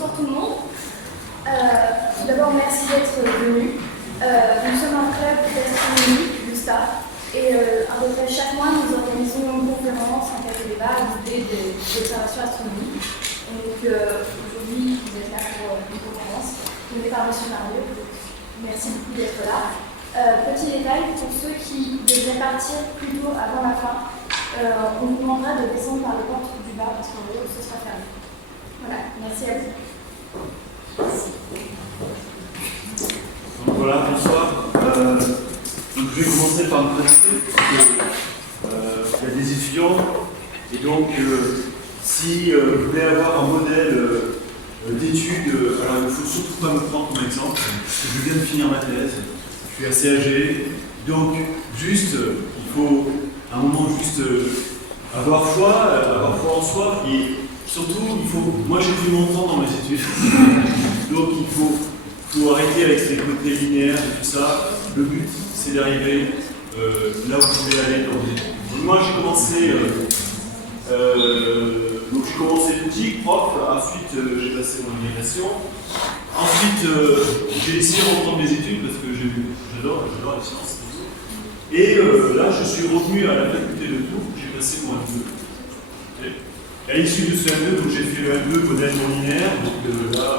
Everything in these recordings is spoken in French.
Bonsoir tout le monde. Tout d'abord, merci d'être venus. Nous sommes un club d'astronomie, du STAR, et à peu près chaque mois, nous organisons une conférence, un café débat à l'idée des observations astronomiques. Et donc, aujourd'hui, vous êtes là pour une conférence donnée par M. Mario. Merci beaucoup d'être là. Petit détail, pour ceux qui devraient partir plus tôt avant la fin, on vous demandera de descendre par les portes du bas parce qu'en gros, ce sera fermé. Voilà, merci à vous. Donc voilà, bonsoir. Donc je vais commencer par me présenter. Il y a des étudiants, et donc si vous voulez avoir un modèle d'études, alors il ne faut surtout pas me prendre comme exemple, parce que je viens de finir ma thèse, je suis assez âgé, donc juste, il faut à un moment juste avoir foi en soi, et surtout, moi j'ai pris mon temps dans mes études, donc il faut arrêter avec ces côtés linéaires et tout ça. Le but, c'est d'arriver là où vous voulez aller dans vos études. Donc moi j'ai commencé petit, prof, ensuite j'ai passé mon agrégation, ensuite j'ai essayé de reprendre mes études parce que j'adore les sciences. Et là je suis revenu à la faculté de Tours, j'ai passé mon M2. Okay. À l'issue de ce M2, donc j'ai fait le M2 modèle non linéaire, donc là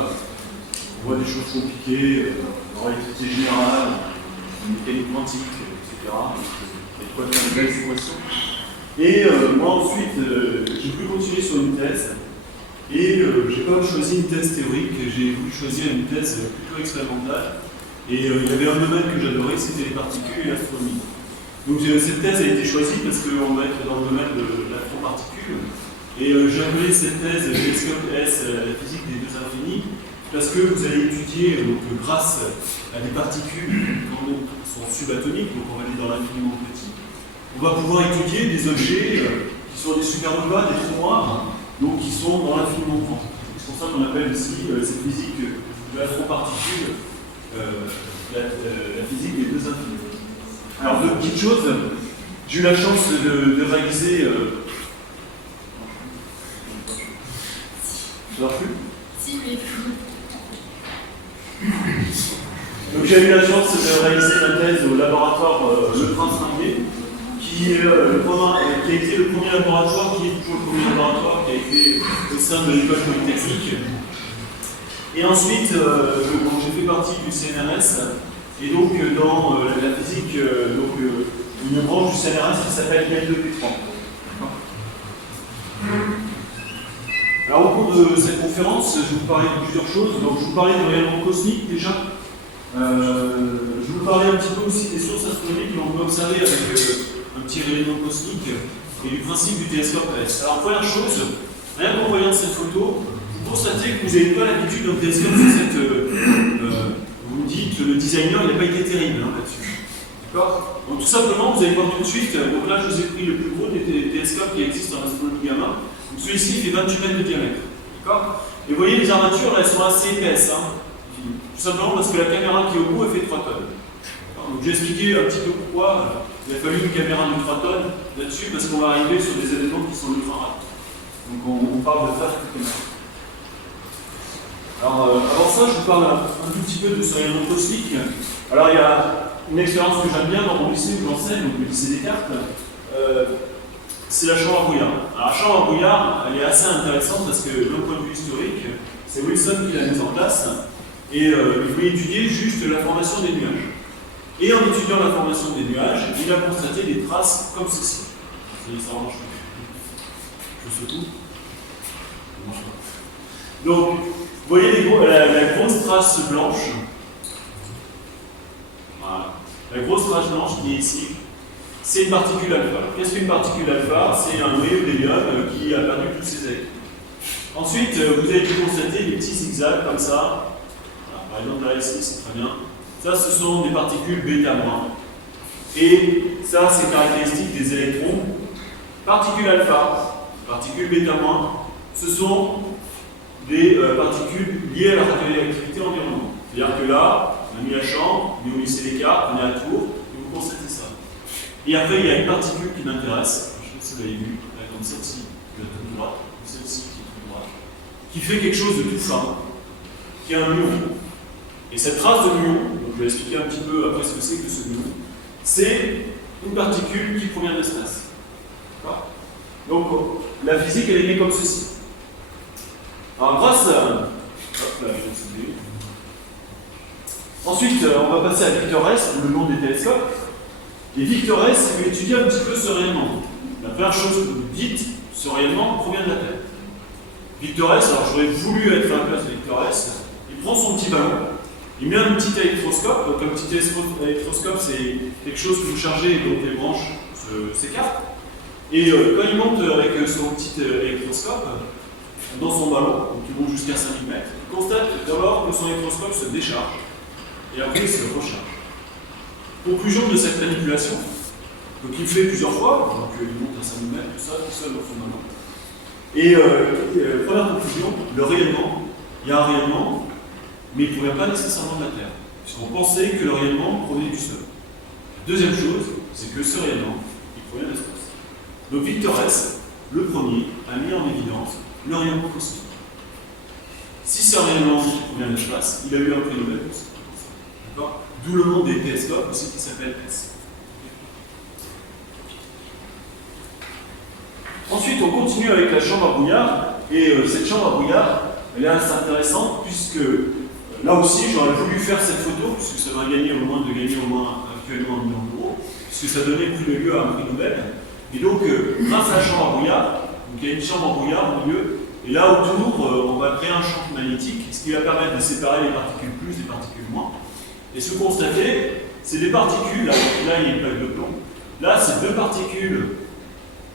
on voit des choses compliquées, en électricité générale, mécanique quantique, etc. Et quoi de faire de belles équations. Et moi ensuite, j'ai voulu continuer sur une thèse, et j'ai pas choisi une thèse théorique, j'ai voulu choisir une thèse plutôt expérimentale. Et il y avait un domaine que j'adorais, c'était les particules et l'astronomie. Donc cette thèse a été choisie parce qu'on va être dans le domaine de l'astroparticule. Et j'ai appelé cette thèse Télescope S, la physique des deux infinis, parce que vous allez étudier, donc, grâce à des particules qui sont subatomiques, donc on va aller dans l'infiniment petit, on va pouvoir étudier des objets qui sont des supernovas, des trous noirs, donc qui sont dans l'infiniment grand. C'est pour ça qu'on appelle ici cette physique de l'astroparticule la physique des deux infinis. Alors, deux petites choses. J'ai eu la chance de réaliser. Ça marche plus ? Si, oui. Donc, j'ai eu la chance de réaliser ma thèse au laboratoire Le Prince Ringuet, qui a été le premier laboratoire, qui est toujours le premier laboratoire qui a été au sein de l'école polytechnique. Et ensuite, j'ai fait partie du CNRS. Et donc, dans la physique, une branche du CNRS qui s'appelle L2P3. Alors, au cours de cette conférence, je vais vous parler de plusieurs choses. Donc, je vous parlais du rayonnement cosmique déjà. Je vais vous parler un petit peu aussi des sources astronomiques que l'on peut observer avec un petit rayonnement cosmique et du principe du télescope S. Alors, première chose, rien qu'en voyant cette photo, vous constatez que vous n'avez pas l'habitude d'un télescope sur cette. Vous me dites que le designer n'a pas été terrible là-dessus. D'accord ? Donc tout simplement, vous allez voir tout de suite, donc là je vous ai pris le plus gros des télescopes qui existent en astronomie gamma. Donc celui-ci fait 28 mètres de diamètre. D'accord ? Et vous voyez, les armatures, là, elles sont assez épaisses. Tout simplement parce que la caméra qui est au bout, elle fait 3 tonnes. Donc j'ai expliqué un petit peu pourquoi il a fallu une caméra de 3 tonnes là-dessus, parce qu'on va arriver sur des événements qui sont ultra rapides. Donc on parle de phase plus caméra. Alors, avant ça, je vous parle un tout petit peu de ce rayonnement cosmique. Alors, il y a une expérience que j'aime bien dans mon lycée où j'enseigne, donc le lycée Descartes, c'est la chambre à brouillard. Alors, la chambre à brouillard, elle est assez intéressante parce que, d'un point de vue historique, c'est Wilson qui l'a mise en place, et il voulait étudier juste la formation des nuages. Et en étudiant la formation des nuages, il a constaté des traces comme ceci. Ça marche pas. Je secoue. Ça marche pas. Donc, vous voyez la grosse trace blanche. Voilà. La grosse trace blanche qui est ici, c'est une particule alpha. Qu'est-ce qu'une particule alpha ? C'est un noyau d'hélium qui a perdu tous ses électrons. Ensuite, vous avez pu constater des petits zigzags comme ça. Voilà. Par exemple, là, ici, c'est très bien. Ça, ce sont des particules bêta-. Et ça, c'est caractéristique des électrons. Particules alpha, particules bêta-, ce sont des particules liées à la radioactivité environnante. C'est-à-dire que là, on a mis la chambre, on est au lycée Descartes, on est à Tours, et vous constatez ça. Et après, il y a une particule qui m'intéresse, je ne sais pas si vous l'avez vu, comme celle-ci, qui est toute droite, ou celle-ci qui est toute droite, qui fait quelque chose de tout fin. qui est un muon. Et cette trace de muon, donc je vais expliquer un petit peu après ce que c'est que ce muon, c'est une particule qui provient de l'espace. Donc la physique, elle est née comme ceci. Alors grâce à... Hop là, je vais essayer. Ensuite, on va passer à Victor S, le nom des télescopes. Et Victor S, il va étudier un petit peu ce rayonnement. La première chose que vous dites, ce rayonnement provient de la Terre. Victor S, alors j'aurais voulu être à la place de Victor S, il prend son petit ballon, il met un petit électroscope. Donc un petit électroscope, c'est quelque chose que vous chargez et donc les branches s'écartent. Et quand il monte avec son petit électroscope dans son ballon, donc il monte jusqu'à 5000 mètres, il constate d'abord que son électroscope se décharge et après il se recharge. Conclusion de cette manipulation, donc il fait plusieurs fois, donc il monte à 5000 mètres, tout ça, tout seul dans son ballon. Et première conclusion, le rayonnement, il y a un rayonnement, mais il ne provient pas nécessairement de la Terre, puisqu'on pensait que le rayonnement provenait du sol. Deuxième chose, c'est que ce rayonnement, il provient de l'espace. Donc Victor S, le premier, a mis en évidence le rayonnement cosmique. Si c'est un rayonnement qui provient de l'espace, il a eu un prix Nobel pour ça. D'accord ? D'où le nom des télescopes aussi qui s'appelle S. Ensuite, on continue avec la chambre à brouillard. Et cette chambre à brouillard, elle est assez intéressante puisque là aussi, j'aurais voulu faire cette photo puisque ça m'a gagné au moins actuellement 1 million d'euros, puisque ça donnait plus de lieu à un prix Nobel. Et donc, grâce à la chambre à brouillard, donc il y a une chambre à brouillard au milieu, et là autour, on va créer un champ magnétique, ce qui va permettre de séparer les particules plus des particules moins. Et ce que vous constatez, c'est des particules, là il y a une plaque de plomb, là c'est deux particules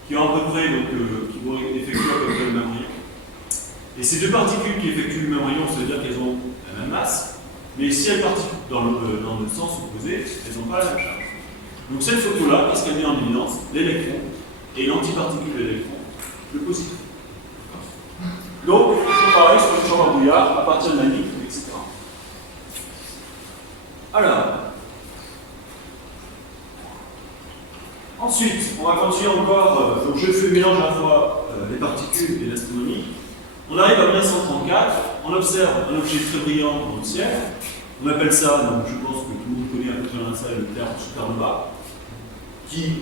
qui ont à peu près, donc, qui vont effectuer à peu près le même rayon. Et ces deux particules qui effectuent le même rayon, ça veut dire qu'elles ont la même masse, mais si elles partent dans le sens opposé, elles n'ont pas la même charge. Donc cette photo-là, qu'est-ce qu'elle met en évidence? L'électron et l'antiparticule de l'électron, le positif. Donc, c'est pareil sur une chambre à brouillard, à partir de la ligne, etc. Alors, ensuite, on va continuer encore, donc je fais mélange à la fois les particules et l'astronomie. On arrive à 1934, on observe un objet très brillant dans le ciel, on appelle ça, donc je pense que tout le monde connaît à peu près dans la salle le terme supernova, qui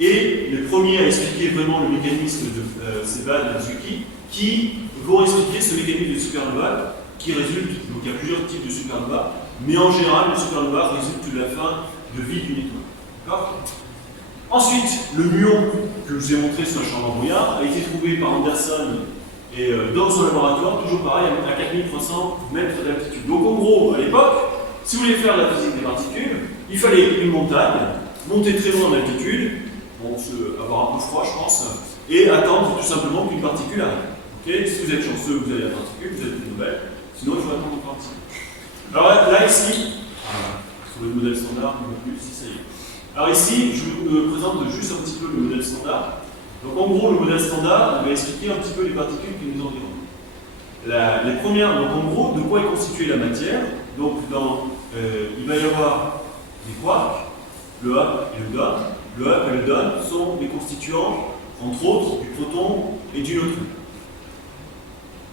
est le premier à expliquer vraiment le mécanisme de Sebald et Zwicky, qui vont expliquer ce mécanisme de supernova qui résulte, donc il y a plusieurs types de supernova, mais en général, le supernova résulte de la fin de vie d'une étoile. D'accord ? Ensuite, le muon que je vous ai montré sur la chambre à brouillard a été trouvé par Anderson et dans son laboratoire, toujours pareil, à 4300 mètres d'altitude. Donc en gros, à l'époque, si vous voulez faire la physique des particules, il fallait une montagne, monter très loin en altitude, bon, avoir un peu froid, je pense, et attendre tout simplement qu'une particule arrive. Okay, si vous êtes chanceux, vous avez la particule, vous êtes une nouvelle, sinon il faut attendre encore un petit peu. Alors là ici, sur le modèle standard, un peu plus, si ça y est. Alors ici, je vous présente juste un petit peu le modèle standard. Donc en gros, le modèle standard va expliquer un petit peu les particules qui nous environnent. Les premières, donc en gros, de quoi est constituée la matière. Donc il va y avoir des quarks, le up et le down. Le up et le down sont des constituants, entre autres, du proton et du neutron.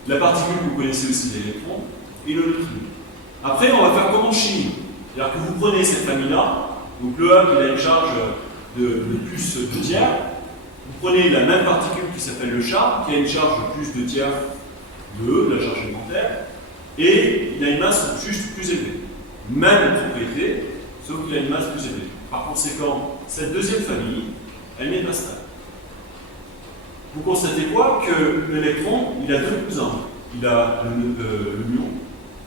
La particule que vous connaissez aussi, l'électron, et le neutrino. Après, on va faire comme en chimie. C'est-à-dire que vous prenez cette famille-là, donc le up, il a une charge de plus 2 tiers. Vous prenez la même particule qui s'appelle le char, qui a une charge de plus 2 tiers de E, la charge élémentaire, et il a une masse juste plus élevée. Même propriété, sauf qu'il a une masse plus élevée. Par conséquent, cette deuxième famille, elle n'est pas stable. Vous constatez quoi? Que l'électron, il a deux cousins. Il a le muon,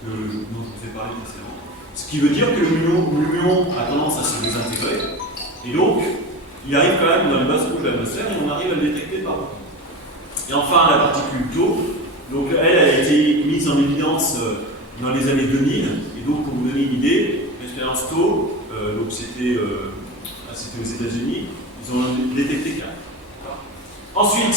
dont je vous ai parlé précédemment. Ce qui veut dire que le muon a tendance à se désintégrer. Et donc, il arrive quand même dans les masses rouges de l'atmosphère et on arrive à le détecter par eux. Et enfin, la particule tau, donc elle a été mise en évidence dans les années 2000. Et donc, pour vous donner une idée, l'expérience tau, donc c'était aux États-Unis, ils ont détecté 4. Ensuite,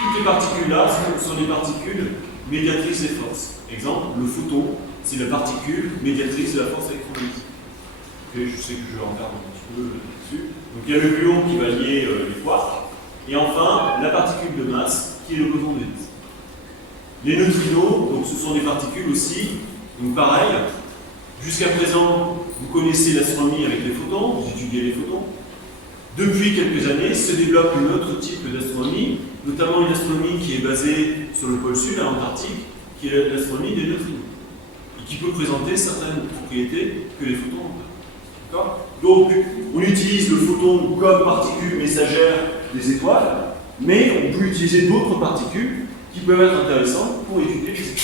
toutes les particules là sont des particules médiatrices des forces. Exemple, le photon, c'est la particule médiatrice de la force électromagnétique. Okay, je sais que je vais en perdre un petit peu là-dessus. Donc il y a le muon qui va lier les quarks. Et enfin, la particule de masse, qui est le boson d'Higgs. Les neutrinos, donc ce sont des particules aussi, donc pareil. Jusqu'à présent, vous connaissez l'astronomie avec les photons, vous étudiez les photons. Depuis quelques années, se développe un autre type d'astronomie, notamment une astronomie qui est basée sur le pôle sud, à l'Antarctique, qui est l'astronomie des neutrinos, et qui peut présenter certaines propriétés que les photons ont pas. Donc, on utilise le photon comme particule messagère des étoiles, mais on peut utiliser d'autres particules qui peuvent être intéressantes pour étudier les étoiles.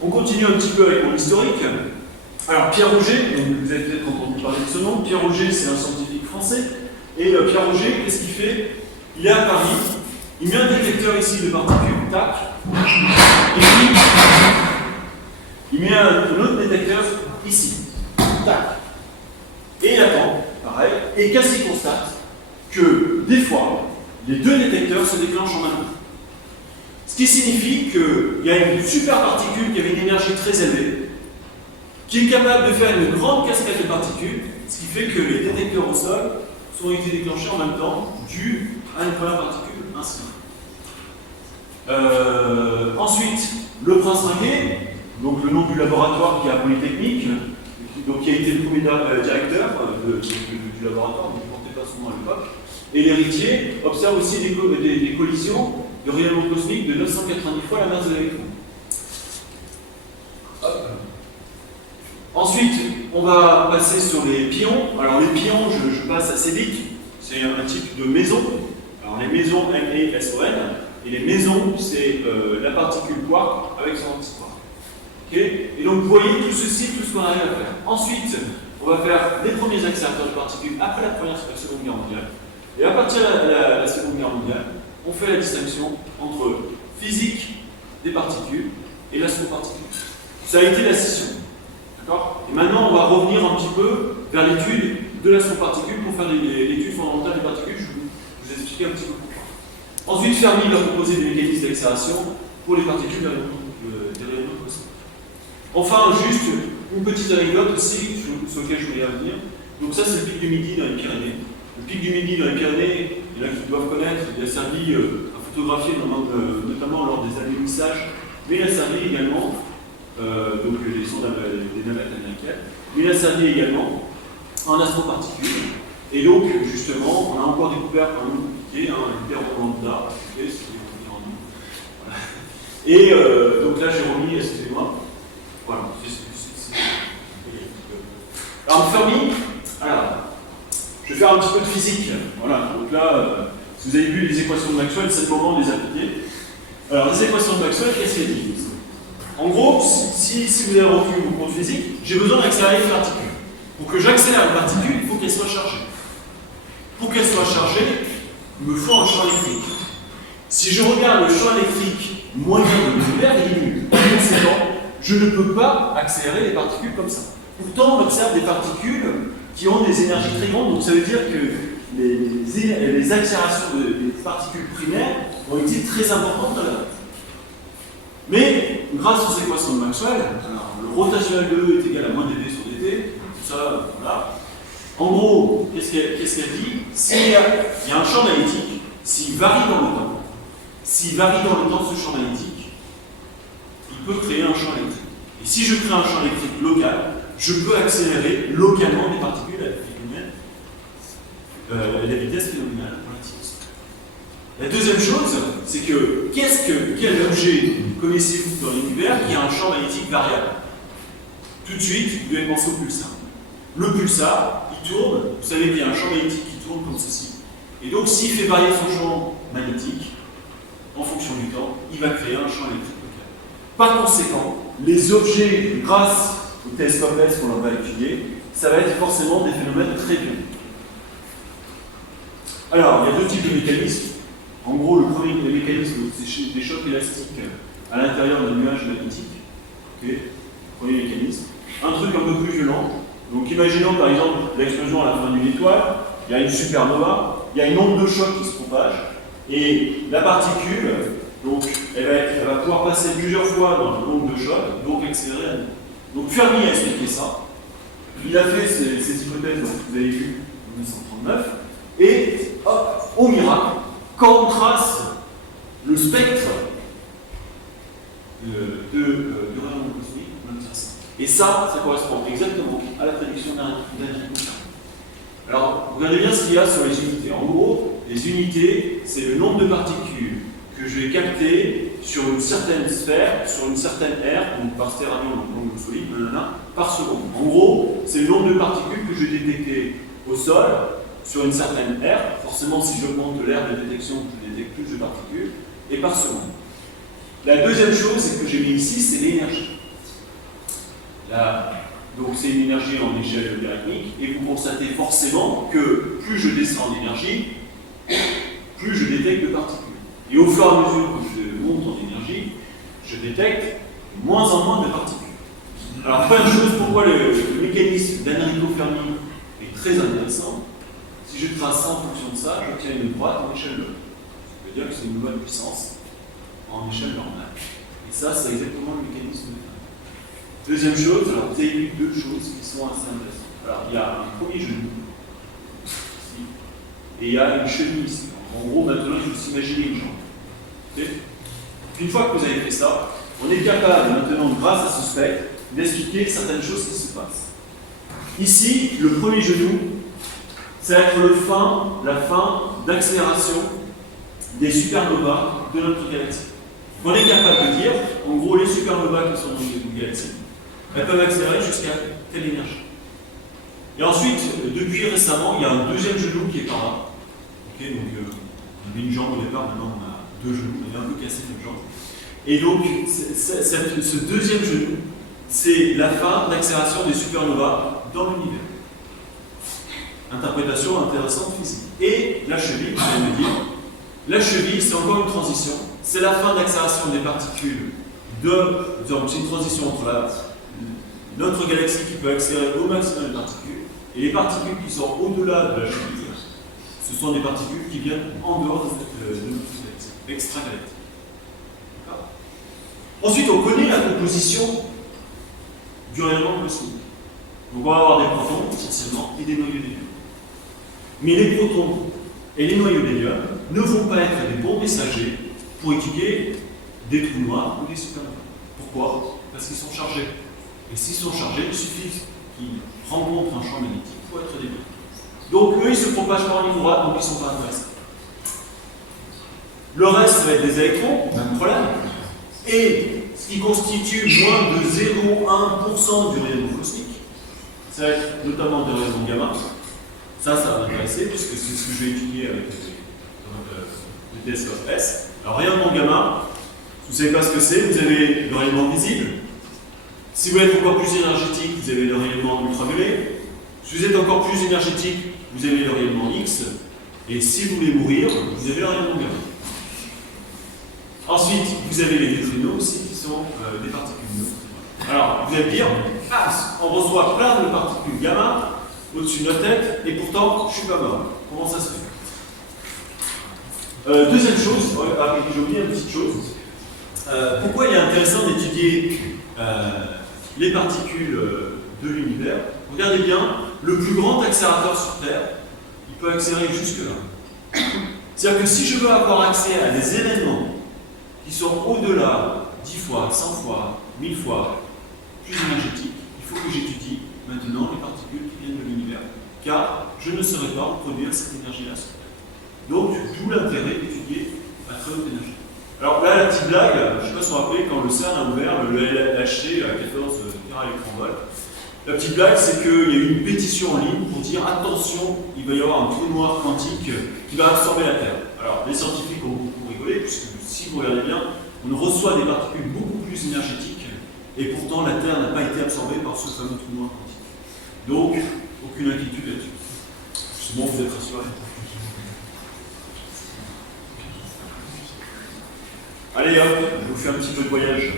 On continue un petit peu avec mon historique. Alors, Pierre Auger, vous avez peut-être entendu parler de ce nom. Pierre Auger, c'est un scientifique français. Et Pierre Auger, qu'est-ce qu'il fait? Il est à Paris, il met un détecteur ici de particules, tac, et puis il met un autre détecteur ici, tac. Et il attend, pareil, et qu'est-ce qu'il constate? Que des fois, les deux détecteurs se déclenchent en même temps. Ce qui signifie qu'il y a une super particule qui avait une énergie très élevée, qui est capable de faire une grande cascade de particules, ce qui fait que les détecteurs au sol ont été déclenchés en même temps, dû à une première particule ainsi. Ensuite, le prince Ringuet, donc le nom du laboratoire qui est à Polytechnique, donc qui a été le premier directeur du laboratoire, mais qui ne portait pas son nom à l'époque, et l'héritier observe aussi des collisions de rayonnement cosmique de 990 fois la masse de l'électron. Ensuite, on va passer sur les pions. Alors les pions, je passe assez vite. C'est un type de méson. Alors les mésons MESON, et les mésons, c'est la particule quark avec son antiquark. Okay, et donc vous voyez tout ceci, tout ce qu'on arrive à faire. Ensuite, on va faire les premiers accélérateurs de particules après la Seconde Guerre mondiale. Et à partir de la Seconde Guerre mondiale, on fait la distinction entre physique des particules et l'astroparticule. Ça a été la scission. Et maintenant, on va revenir un petit peu vers l'étude de l'astroparticule pour faire l'étude fondamentale des particules. Je vais vous expliquer un petit peu pourquoi. Ensuite, Fermi va proposer des mécanismes d'accélération pour les particules des rayonnements cosmiques. Enfin, juste une petite anecdote aussi sur laquelle je voulais revenir. Donc ça, c'est le pic du Midi dans les Pyrénées. Le pic du Midi dans les Pyrénées, il y en a qui doivent connaître, il a servi à photographier notamment lors des amélissages, mais il a servi également donc les sondes des navettes américaines, mais il a servi également en astroparticules. Et donc, justement, on a encore découvert un nom compliqué, un lambda, et donc là, j'ai remis, excusez-moi, voilà. Alors, Fermi, alors, je vais faire un petit peu de physique. Voilà, donc là, si vous avez vu les équations de Maxwell, c'est le moment de les appliquer. Alors, les équations de Maxwell, qu'est-ce qu'elles disent? En gros, si vous avez retenu vos cours de physique, j'ai besoin d'accélérer une particule. Pour que j'accélère une particule, il faut qu'elle soit chargée. Pour qu'elle soit chargée, il me faut un champ électrique. Si je regarde le champ électrique moyen de l'univers, il est nul. Par conséquent, je ne peux pas accélérer les particules comme ça. Pourtant, on observe des particules qui ont des énergies très grandes, donc ça veut dire que les accélérations des particules primaires ont été très importantes à l'heure. Mais, grâce aux équations de Maxwell, alors, le rotationnel de E est égal à moins dV sur dt, tout ça, voilà. En gros, qu'est-ce qu'elle dit? S'il y a un champ magnétique, s'il varie dans le temps, ce champ magnétique, il peut créer un champ électrique. Et si je crée un champ électrique local, je peux accélérer localement des particules à la vitesse phénoménale relativiste. La deuxième chose, c'est que quel objet connaissez-vous dans l'univers qui a un champ magnétique variable? Tout de suite, vous devez penser au pulsar. Le pulsar, il tourne, vous savez qu'il y a un champ magnétique qui tourne comme ceci. Et donc, s'il fait varier son champ magnétique, en fonction du temps, il va créer un champ électrique local. Par conséquent, les objets, grâce au télescope S qu'on va étudier, ça va être forcément des phénomènes très vieux. Alors, il y a deux types de mécanismes. En gros, le premier mécanisme, c'est des chocs élastiques à l'intérieur d'un nuage magnétique. Okay. Premier mécanisme. Un truc un peu plus violent. Donc, imaginons par exemple l'explosion à la fin d'une étoile, il y a une supernova, il y a une onde de choc qui se propage, et la particule, donc, elle va pouvoir passer plusieurs fois dans l'onde de choc, donc accélérer à nouveau. Donc, Fermi a expliqué ça. Il a fait ces hypothèses que vous avez vues en 1939, et hop, au miracle, quand on trace le spectre du rayonnement cosmique, on obtient ça. Et ça correspond exactement à la prédiction d'Enrico Fermi. Alors, regardez bien ce qu'il y a sur les unités. En gros, les unités, c'est le nombre de particules que je vais capter sur une certaine sphère, sur une certaine aire, donc par stéradion, donc le solide, par seconde. En gros, c'est le nombre de particules que je vais détecter au sol sur une certaine aire. Forcément, si j'augmente l'aire de détection, je détecte plus de particules, et par seconde. La deuxième chose que j'ai mis ici, c'est l'énergie. Donc c'est une énergie en échelle logarithmique, et vous constatez forcément que plus je descends en énergie, plus je détecte de particules. Et au fur et à mesure que je monte en énergie, je détecte de moins en moins de particules. Alors, première chose, pourquoi le mécanisme d'Enrico Fermi est très intéressant. Si je trace ça en fonction de ça, j'obtiens une droite en échelle 2. Ça veut dire que c'est une nouvelle puissance en échelle normale. Et ça, c'est exactement le mécanisme de Fermi. Deuxième chose, alors vous avez vu deux choses qui sont assez intéressantes. Alors, il y a un premier genou, ici, et il y a une cheville ici. En gros, maintenant, il faut s'imaginer une jambe. Okay. Une fois que vous avez fait ça, on est capable maintenant, grâce à ce spectre, d'expliquer certaines choses qui se passent. Ici, le premier genou, ça va être la fin d'accélération des supernovas de notre galaxie. On est capable de dire, en gros, les supernovas qui sont dans une galaxie, elles peuvent accélérer jusqu'à telle énergie. Et ensuite, depuis récemment, il y a un deuxième genou qui est par là. Okay, donc, on avait une jambe au départ, maintenant on a deux genoux, on est un peu cassé notre jambe. Et donc, ce deuxième genou, c'est la fin d'accélération des supernovas dans l'univers. Interprétation intéressante physique. Et la cheville, vous allez me dire, la cheville, c'est encore une transition. C'est la fin d'accélération des particules c'est une transition entre notre galaxie qui peut accélérer au maximum de particules et les particules qui sont au-delà de la cheville. Ce sont des particules qui viennent en dehors de notre galaxie, extragalactique. Ensuite, on connaît la composition du rayonnement cosmique. Donc, on va avoir des protons, essentiellement, et des noyaux d'hélium. Mais les protons et les noyaux d'hélium ne vont pas être des bons messagers pour étudier des trous noirs ou des supernovas. Pourquoi? Parce qu'ils sont chargés. Et s'ils sont chargés, il suffit qu'ils rencontrent un champ magnétique pour être détruits. Donc eux, ils se propagent par en ligne droite, donc ils ne sont pas intéressants. Le reste, ça va être des électrons, même problème. Et ce qui constitue moins de 0,1% du rayonnement cosmique, ça va être notamment des rayonnements gamma. Ça va m'intéresser, puisque c'est ce que je vais étudier avec le télescope S. Alors, rayonnement gamma, vous ne savez pas ce que c'est, vous avez le rayonnement visible. Si vous êtes encore plus énergétique, vous avez le rayonnement ultraviolet. Si vous êtes encore plus énergétique, vous avez le rayonnement X. Et si vous voulez mourir, vous avez le rayonnement gamma. Ensuite, vous avez les neutrinos aussi, qui sont des particules neutres. Alors, vous allez me dire, on reçoit plein de particules gamma au-dessus de notre tête, et pourtant, je ne suis pas mort. Comment ça se fait? Deuxième chose, j'ai oublié une petite chose. Pourquoi il est intéressant d'étudier les particules de l'univers? Regardez bien, le plus grand accélérateur sur Terre, il peut accélérer jusque-là. C'est-à-dire que si je veux avoir accès à des événements qui sont au-delà 10 fois, 100 fois, 1000 fois plus énergétiques, il faut que j'étudie maintenant les particules qui viennent de l'univers, car je ne saurais pas produire cette énergie-là sur Terre. Donc, d'où l'intérêt d'étudier à très haute énergie. Alors là, la petite blague, je ne sais pas si vous vous rappelez, quand le CERN a ouvert le LHC à 14 TeV, la petite blague, c'est qu'il y a eu une pétition en ligne pour dire attention, il va y avoir un trou noir quantique qui va absorber la Terre. Alors, les scientifiques ont beaucoup rigolé, puisque si vous regardez bien, on reçoit des particules beaucoup plus énergétiques, et pourtant la Terre n'a pas été absorbée par ce fameux trou noir quantique. Donc, aucune inquiétude là-dessus. C'est bon, vous êtes rassurés. Allez hop, je vous fais un petit peu de voyage.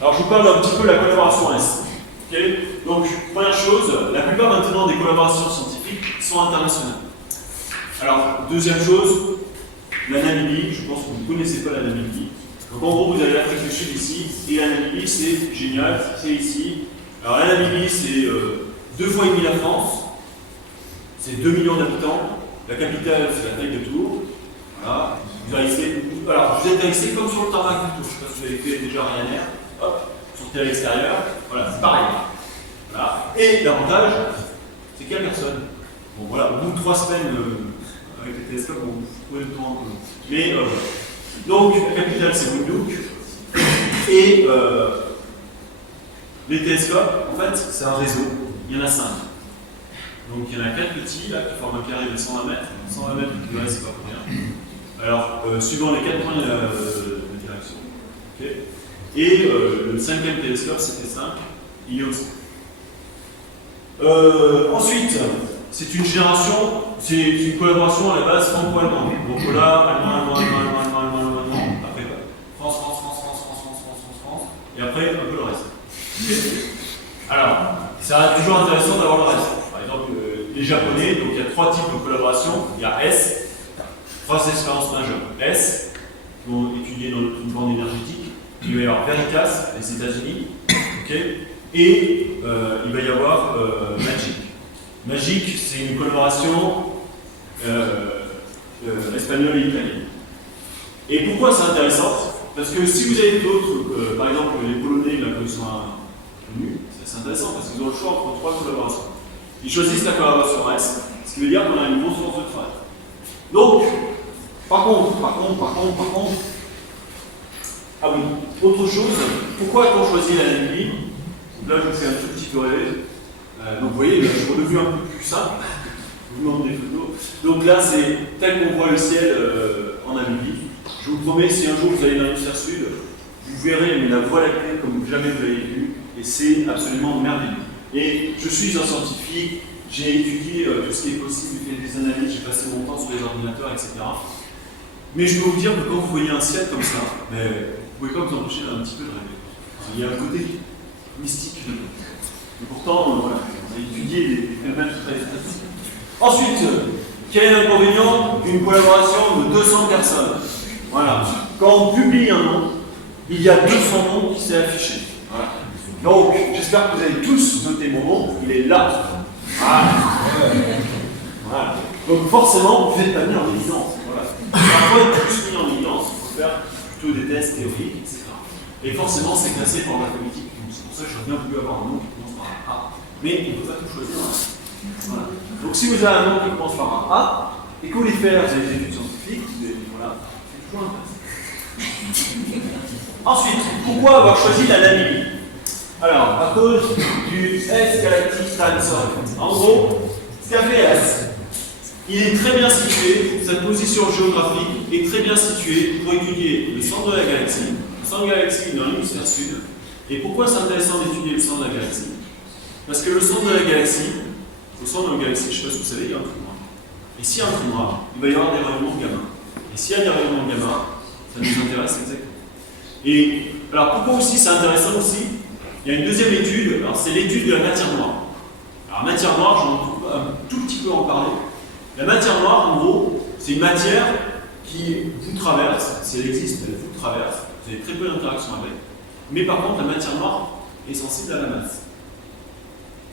Alors je vous parle un petit peu de la collaboration S. Okay. Donc, première chose, la plupart maintenant des collaborations scientifiques sont internationales. Alors, deuxième chose, la Namibie, je pense que vous ne connaissez pas la Namibie. Donc en gros, vous avez l'Afrique du Sud ici, et la Namibie, c'est génial, c'est ici. Alors la Namibie, c'est 2 fois et demi la France, c'est 2 millions d'habitants, la capitale, c'est la taille de Tours. Voilà. Vous atterrissez comme sur le tarmac du Tour. Je ne sais pas si vous avez fait déjà Ryanair. hop, sortez à l'extérieur, voilà, c'est pareil. Voilà. Et l'avantage, c'est qu'il n'y a personne. Bon voilà, au bout de 3 semaines avec les télescopes, vous trouvez le temps un peu long. Mais donc, la capitale c'est Windhoek. Et les télescopes, en fait, c'est un réseau. Il y en a 5. Donc il y en a 4 petits là, qui forment un carré de 120 mètres. 120 mètres, le reste, c'est pas pour rien. Alors, suivant les 4 points de direction. Okay. Et le 5e télescope, c'était 5. Il y a aussi. Ensuite, c'est une génération, c'est une collaboration à la base franco-allemande. Donc là, allemand. Après, France. Et après, un peu le reste. Okay. Alors, c'est toujours intéressant d'avoir le reste. Par exemple, les Japonais, donc il y a 3 types de collaboration. Il y a S, 3 expériences majeures. S, qui vont étudier dans une bande énergétique. Il va y avoir Veritas, les États-Unis. Okay. Et il va y avoir Magic. Magic, c'est une collaboration espagnole et italienne. Et pourquoi c'est intéressant? Parce que si vous avez d'autres, par exemple les Polonais, là, qui sont connus, c'est intéressant parce qu'ils ont le choix entre 3 collaborations. Ils choisissent la collaboration S, ce qui veut dire qu'on a une grosse source de travail. Donc, par contre, ah oui, autre chose, pourquoi quand on choisit la ligne? Là, je vous fais un tout petit peu rêver. Donc, vous voyez, là, je suis redevenu un peu plus simple. Je vous demande des photos. Donc là, c'est tel qu'on voit le ciel en Namibie. Je vous promets, si un jour vous allez dans l'hémisphère sud, vous verrez mais la Voie lactée comme jamais vous l'avez vu. Et c'est absolument merveilleux. Et je suis un scientifique, j'ai étudié tout ce qui est possible, j'ai fait des analyses, j'ai passé mon temps sur les ordinateurs, etc. Mais je peux vous dire que quand vous voyez un ciel comme ça, mais vous ne pouvez pas vous empêcher d'un petit peu de rêver. Enfin, il y a un côté mystique. Et pourtant, voilà, on a étudié les phénomènes très statistiques. Ensuite, quel est l'inconvénient d'une collaboration de 200 personnes? Voilà. Quand on publie un nom, il y a 200 noms qui s'est affiché. Voilà. Donc, j'espère que vous avez tous noté mon nom, il est là. Voilà. Voilà. Donc, forcément, vous n'êtes pas mis en évidence. Voilà. Parfois, être plus mis en évidence, il faut faire plutôt des tests théoriques, etc. Et forcément, c'est classé par la politique. C'est pour ça que j'aurais bien voulu avoir un nom qui commence par un A. Mais on ne peut pas tout choisir. Voilà. Donc, si vous avez un nom qui commence par un A, et que vous voulez faire des études scientifiques, voilà, c'est toujours intéressant. Ensuite, pourquoi avoir choisi la Namibie? Alors, à cause du S Galactic Time Zone. En gros, ce qu'a fait S, il est très bien situé, sa position géographique est très bien située pour étudier le centre de la galaxie. Le centre de la galaxie est dans l'hémisphère sud. Et pourquoi c'est intéressant d'étudier le centre de la galaxie? Parce que le centre de la galaxie, au centre de la galaxie, je ne sais pas si vous savez, il y a un trou noir. Et s'il y a un trou noir, il va y avoir des rayonnements de gamma. Et s'il y a des rayonnements de gamma, ça nous intéresse exactement. Et alors pourquoi aussi c'est intéressant aussi? Il y a une deuxième étude, alors c'est l'étude de la matière noire. Alors matière noire, j'en ai un tout petit peu en parler. La matière noire, en gros, c'est une matière qui vous traverse, si elle existe, elle vous traverse, vous avez très peu d'interaction avec. Mais par contre, la matière noire est sensible à la masse.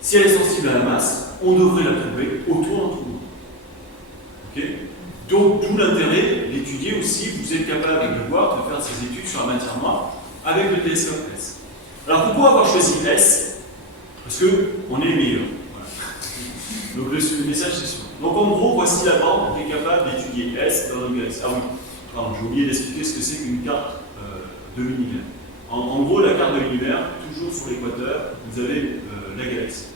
Si elle est sensible à la masse, on devrait la trouver autour d'un trou noir. Okay. Donc, d'où l'intérêt d'étudier aussi, vous êtes capable de voir, de faire ces études sur la matière noire avec le télescope S. Alors, pourquoi avoir choisi S? Parce qu'on est les meilleurs. Voilà. Donc, le message, c'est sûr. Donc, en gros, voici la bande qui est capable d'étudier S dans une galaxie. Ah oui, pardon, j'ai oublié d'expliquer ce que c'est qu'une carte de l'univers. En gros, la carte de l'univers, toujours sur l'équateur, vous avez la galaxie.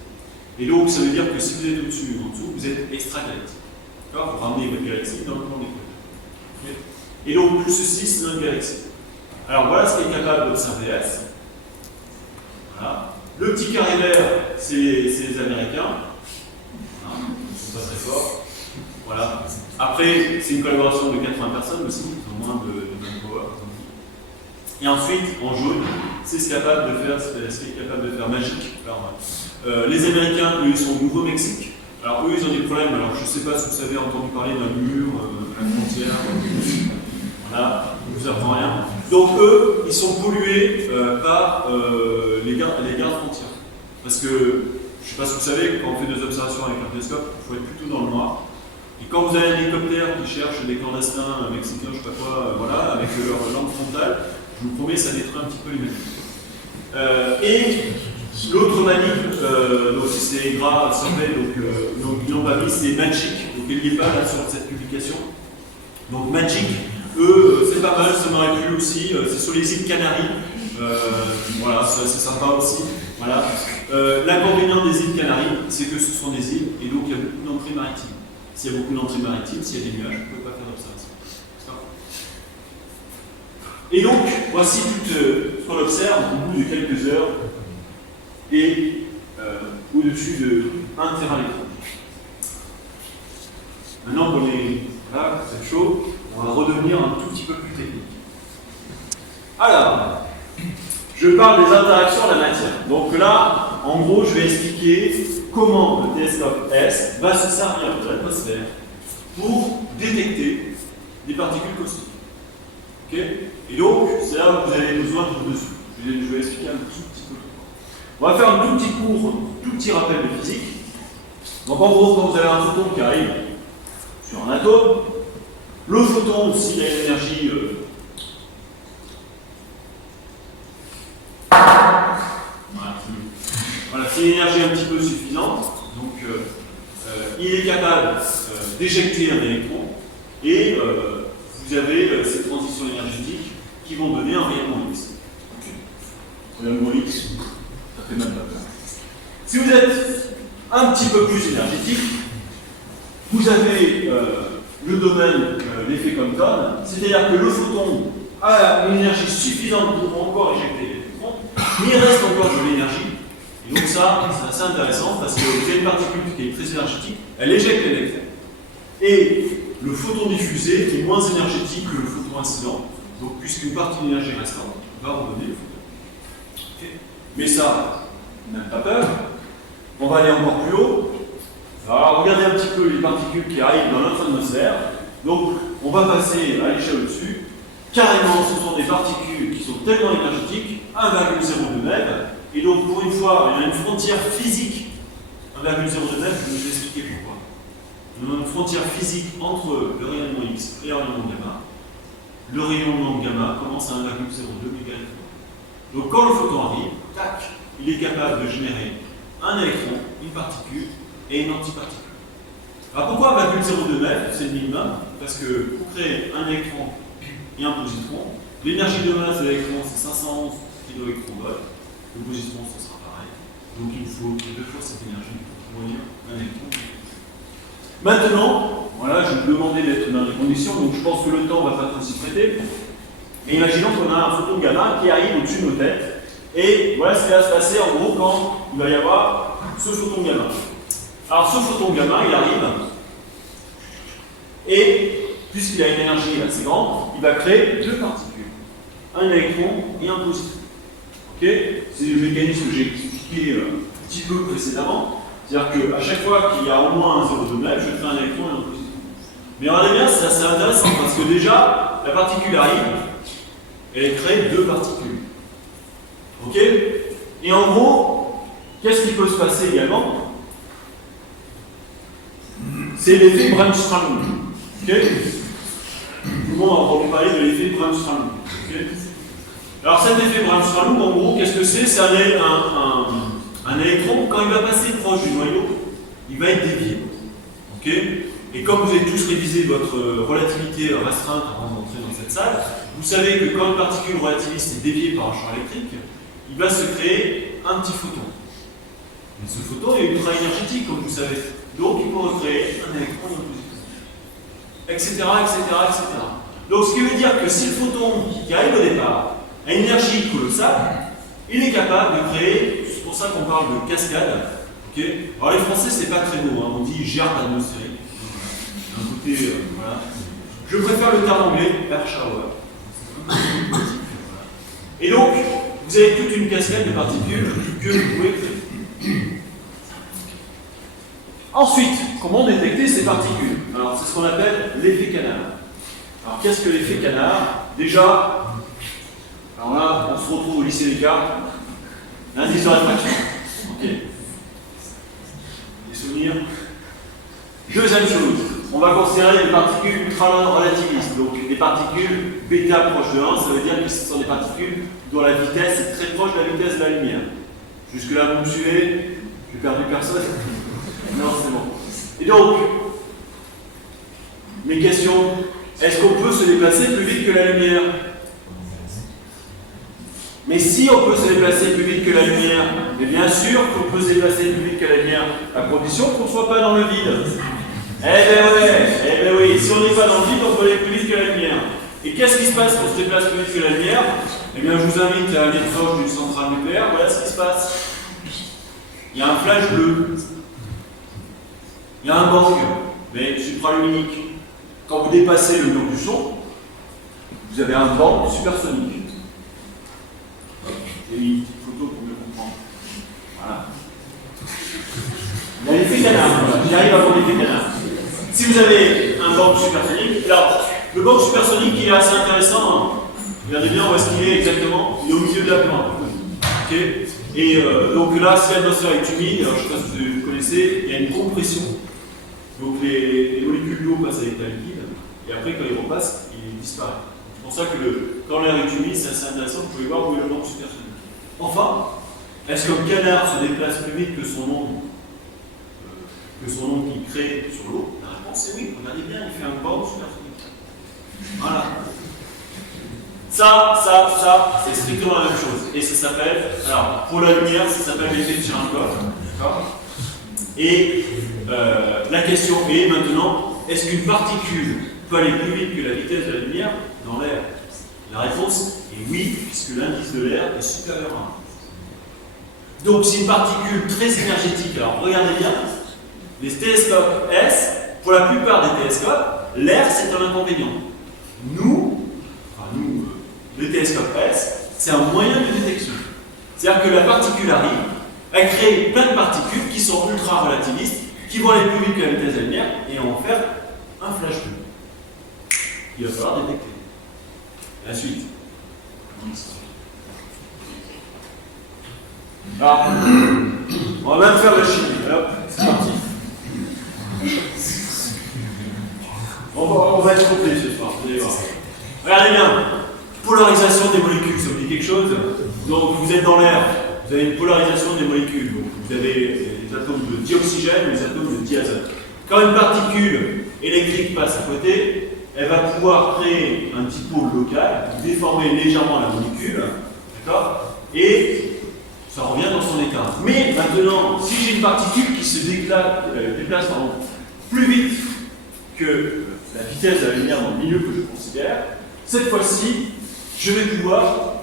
Et donc, ça veut dire que si vous êtes au-dessus ou en dessous, vous êtes extragalactique. D'accord? Vous ramenez votre galaxie dans le plan d'équateur. Okay. Et donc, plus ceci, c'est notre galaxie. Alors, voilà ce qu'est capable d'observer S. Voilà. Le petit carré vert, c'est les Américains. Voilà. Ils sont pas très forts. Voilà. Après, c'est une collaboration de 80 personnes aussi, ils ont moins de manpower. Et ensuite, en jaune, c'est ce qui est capable de faire Magic. Alors, les Américains, eux, ils sont au Nouveau-Mexique. Alors, eux, ils ont des problèmes. Alors, je ne sais pas si vous avez entendu parler d'un mur, à la frontière. Voilà, on ne vous apprend rien. Donc, eux, ils sont pollués par les gardes frontières. Parce que, je ne sais pas si vous savez, quand on fait des observations avec un télescope, il faut être plutôt dans le noir. Et quand vous avez un hélicoptère qui cherche des clandestins mexicains, je ne sais pas quoi, voilà, avec leur lampe frontale, je vous promets, ça détruit un petit peu l'humanité. Et l'autre manip, donc c'est gras, donc ils l'ont pas mis, c'est Magic, donc il n'y est pas là sur cette publication. Donc Magic, eux, c'est pas mal, ça m'aurait plu aussi, c'est sur les îles Canaries. Voilà, c'est sympa aussi. Voilà. L'inconvénient des îles Canaries, c'est que ce sont des îles et donc il y a beaucoup d'entrées maritimes. S'il y a beaucoup d'entrées maritimes, s'il y a des nuages, on ne peut pas faire d'observation. Et donc, voici tout ce qu'on observe au bout de quelques heures et au-dessus de 1 téraléctron. Maintenant qu'on est là, vous êtes chaud, on va redevenir un tout petit peu plus technique. Alors, je parle des interactions de la matière. Donc là, en gros, je vais expliquer comment le télescope S va se servir de l'atmosphère pour détecter des particules cosmiques. Okay, et donc, c'est là où vous avez besoin de dessus. Je vais expliquer un tout petit peu. On va faire un tout petit rappel de physique. Donc en gros, quand vous avez un photon qui arrive sur un atome, le photon, s'il a une énergie voilà, c'est une énergie un petit peu suffisante, donc il est capable d'éjecter un électron et vous avez ces transitions énergétiques qui vont donner un rayonnement X. Rayonnement X, ça fait même pas peur. Si vous êtes un petit peu plus énergétique, vous avez le domaine l'effet Compton, c'est-à-dire que le photon a une énergie suffisante pour encore éjecter l'électron, mais il reste encore de l'énergie. Et donc ça, c'est assez intéressant parce que vous avez une particule qui est très énergétique, elle éjecte l'électron. Et le photon diffusé est moins énergétique que le photon incident, donc puisqu'une partie de l'énergie restante va redonner le photon. Okay. Mais ça, même pas peur, on va aller encore plus haut. Alors regardez un petit peu les particules qui arrivent dans notre atmosphère. Donc on va passer à l'échelle au-dessus. Carrément, ce sont des particules qui sont tellement énergétiques, 1,02 mètres. Et donc pour une fois, il y a une frontière physique. 1,02 mètres, je vais vous expliquer pourquoi. On a une frontière physique entre le rayonnement X et le rayonnement gamma. Le rayonnement gamma commence à 1,02 MeV. Donc quand le photon arrive, tac, il est capable de générer un électron, une particule et une antiparticule. Alors pourquoi 1,02 mètres, c'est le minimum? Parce que pour créer un électron et un positron, l'énergie de masse de l'électron c'est 511 kV, le positron ça sera pareil. Donc il faut 2 fois cette énergie pour produire un électron. Maintenant, voilà, je vous demandais d'être dans les conditions, donc je pense que le temps va pas trop s'y prêter. Et imaginons qu'on a un photon gamma qui arrive au-dessus de nos têtes, et voilà ce qui va se passer en gros quand il va y avoir ce photon gamma. Alors ce photon gamma, il arrive, et puisqu'il a une énergie assez grande, il va créer 2 particules, un électron et un positron. Okay, c'est le mécanisme que j'ai expliqué un petit peu précédemment. C'est-à-dire qu'à chaque fois qu'il y a au moins un 0,2 mètre, je crée un électron et un positron. Mais regardez bien, c'est assez intéressant parce que déjà, la particule arrive, elle crée 2 particules. Ok? Et en gros, qu'est-ce qui peut se passer également? C'est l'effet Bremsstrahlung. Ok? Tout le monde a entendu parler de l'effet Bremsstrahlung. Okay? Alors cet effet Bremsstrahlung, en gros, qu'est-ce que c'est? C'est un électron, quand il va passer proche du noyau, il va être dévié. Okay, et comme vous avez tous révisé votre relativité restreinte avant d'entrer dans cette salle, vous savez que quand une particule relativiste est déviée par un champ électrique, il va se créer un petit photon. Et ce photon est ultra énergétique, comme vous savez. Donc il peut recréer un électron et un positron. Etc., etc., etc. Donc ce qui veut dire que si le photon qui arrive au départ a une énergie colossale, il est capable de créer. C'est pour ça qu'on parle de cascade. Okay. Alors les Français, c'est pas très beau, hein. On dit gerbe atmosphérique. D'un côté, voilà. Je préfère le terme anglais, air shower. Et donc, vous avez toute une cascade de particules que vous pouvez créer. Ensuite, comment détecter ces particules? Alors, c'est ce qu'on appelle l'effet canard. Alors, qu'est-ce que l'effet canard? Déjà, alors là, on se retrouve au lycée Descartes. L'indice de réfraction. Ok. Des souvenirs. Deuxième chose. on va considérer des particules ultra-relativistes. Donc des particules bêta proches de 1, ça veut dire que ce sont des particules dont la vitesse est très proche de la vitesse de la lumière. Jusque-là, vous me suivez? J'ai perdu personne? Non, c'est bon. Et donc, mes questions, est-ce qu'on peut se déplacer plus vite que la lumière? Mais si on peut se déplacer plus vite que la lumière, mais bien sûr qu'on peut se déplacer plus vite que la lumière, à condition qu'on ne soit pas dans le vide. Eh ben oui, si on n'est pas dans le vide, on peut aller plus vite que la lumière. Et qu'est-ce qui se passe quand on se déplace plus vite que la lumière? Eh bien, je vous invite à aller proche d'une centrale nucléaire, voilà ce qui se passe. Il y a un flash bleu. Il y a un bang, mais supraluminique. Quand vous dépassez le mur du son, vous avez un bang supersonique. J'ai mis une petite photo pour mieux comprendre. Voilà. Il y a l'effet canard. J'arrive à voir l'effet canard. Si vous avez un bang supersonique, alors le bang supersonique il est assez intéressant. Hein. Regardez bien où est-ce qu'il est exactement. Il est au milieu de la plante. Okay. Et donc là, si l'atmosphère est humide, alors je ne sais pas si vous connaissez, il y a une compression. Donc les molécules d'eau passent à l'état liquide, et après quand ils repassent, ils disparaissent. C'est pour ça que quand l'air est humide, c'est assez intéressant, vous pouvez voir où est le bang supersonique. Enfin, est-ce qu'un canard se déplace plus vite que son onde qu'il crée sur l'eau? La réponse est oui. Regardez bien, il fait un bang supersonique. Voilà. Ça, c'est strictement la même chose. Et ça s'appelle, alors pour la lumière, ça s'appelle l'effet de Cherenkov. D'accord? Et la question est maintenant, est-ce qu'une particule peut aller plus vite que la vitesse de la lumière dans l'air? La réponse est oui, puisque l'indice de l'air est supérieur à 1. Donc c'est une particule très énergétique. Alors regardez bien, les télescopes S, pour la plupart des télescopes, l'air c'est un inconvénient. Nous, les télescopes S, c'est un moyen de détection. C'est-à-dire que la particule arrive, elle crée plein de particules qui sont ultra-relativistes, qui vont aller plus vite que la vitesse de la lumière, et en faire un flash bleu. Il va falloir détecter. La suite. Alors, on va même faire le chimie. Hop, c'est parti. On va être complet ce soir, vous allez voir. Regardez bien. Polarisation des molécules, ça vous dit quelque chose? Donc vous êtes dans l'air, vous avez une polarisation des molécules. Donc vous avez les atomes de dioxygène et les atomes de diazote. Quand une particule électrique passe à côté, elle va pouvoir créer un dipôle local, déformer légèrement la molécule, d'accord? Et ça revient dans son état. Mais maintenant, si j'ai une particule qui se déplace plus vite que la vitesse de la lumière dans le milieu que je considère, cette fois-ci, je vais pouvoir,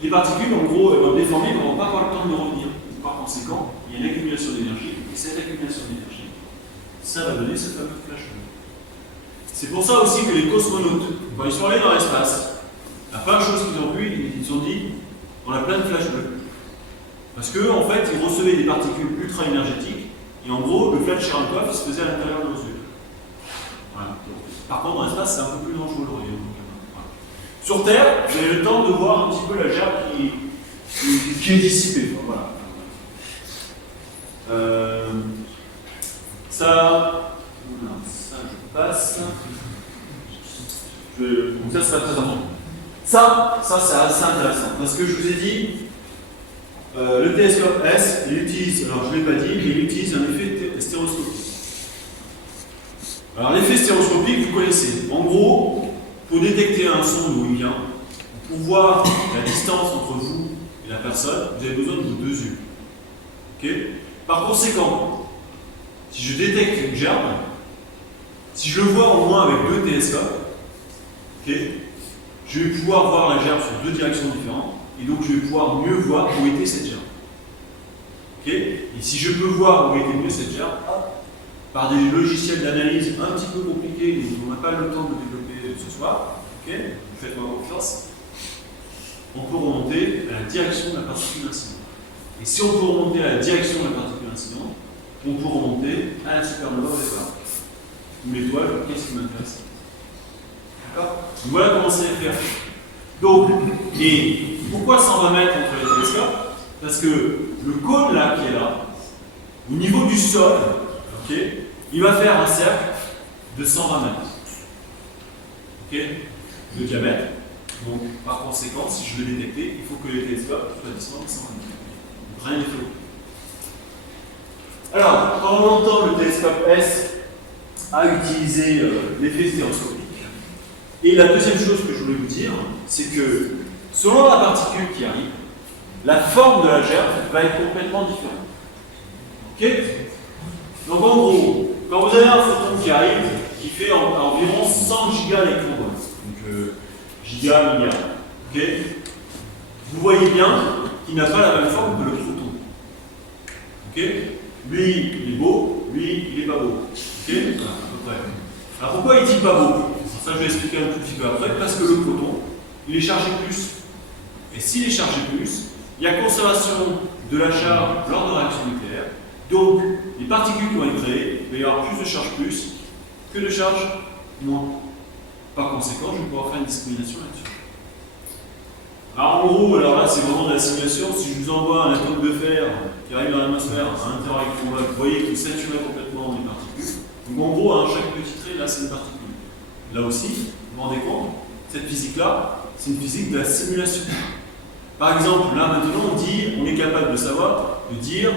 les particules en gros elles vont déformer, mais on ne va pas avoir le temps de revenir. Par conséquent, il y a une accumulation d'énergie, et cette accumulation d'énergie, ça va donner ce fameux flash bleu. C'est pour ça aussi que les cosmonautes, quand ils sont allés dans l'espace, il y a plein de choses qu'ils ont vues, ils se sont dit, on a plein de flash bleus. Parce qu'en en fait, ils recevaient des particules ultra énergétiques, et en gros, le flash Cherenkov se faisait à l'intérieur de nos yeux. Voilà. Par contre, dans l'espace, c'est un peu plus dangereux. Voilà. Sur Terre, vous avez le temps de voir un petit peu la gerbe qui est dissipée. Voilà. Ça, je passe. Donc ça sera très important. Ça c'est assez intéressant. Parce que je vous ai dit, le télescope S, il utilise, alors je ne l'ai pas dit, mais il utilise un effet stéréoscopique. Alors l'effet stéréoscopique, vous connaissez. En gros, pour détecter un son d'où il vient, pour voir la distance entre vous et la personne, vous avez besoin de vos deux yeux. Okay? Par conséquent, si je détecte une gerbe, si je le vois au moins avec deux télescopes, okay, je vais pouvoir voir la gerbe sur deux directions différentes, et donc je vais pouvoir mieux voir où était cette gerbe. Okay? Et si je peux voir où était mieux cette gerbe, par des logiciels d'analyse un petit peu compliqués, et on n'a pas le temps de développer ce soir, okay, faites-moi confiance, on peut remonter à la direction de la particule incidente. Et si on peut remonter à la direction de la particule incidente, on peut remonter à la supernova au départ. Ou l'étoile, qu'est-ce qui m'intéresse? D'accord? Donc voilà comment c'est fait. Donc, et pourquoi 120 mètres entre les télescopes? Parce que le cône là qui est là, au niveau du sol, okay, il va faire un cercle de 120 mètres. Ok, de diamètre. Donc, par conséquent, si je veux détecter, il faut que les télescopes soient distants de 120 mètres. Donc, rien n'est fait. Alors, pendant longtemps, le télescope S a utilisé l'effet stéréoscopique. Et la deuxième chose que je voulais vous dire, c'est que selon la particule qui arrive, la forme de la gerbe va être complètement différente. Ok? Donc en gros, quand vous avez un photon qui arrive, qui fait environ 100 gigaélectronvolts, donc giga, milliard, ok? Vous voyez bien qu'il n'a pas la même forme que le photon. Ok? Lui, il est beau, lui, il n'est pas beau. Ok? Voilà, à peu près. Alors pourquoi il dit pas beau? Ça, je vais expliquer un tout petit peu après, parce que le proton, il est chargé plus. Et s'il est chargé plus, il y a conservation de la charge lors de réaction nucléaire. Donc, les particules qui vont être créées, il va y avoir plus de charge plus que de charge moins. Par conséquent, je vais pouvoir faire une discrimination là-dessus. Alors, en gros, alors là, c'est vraiment de la simulation. Si je vous envoie un atome de fer qui arrive dans l'atmosphère à interélectronvolt, vous voyez qu'il saturait complètement les particules. Donc, en gros, chaque petit trait, là, c'est une particule. Là aussi, vous vous rendez compte, cette physique-là, c'est une physique de la simulation. Par exemple, là maintenant, on est capable de savoir, de dire,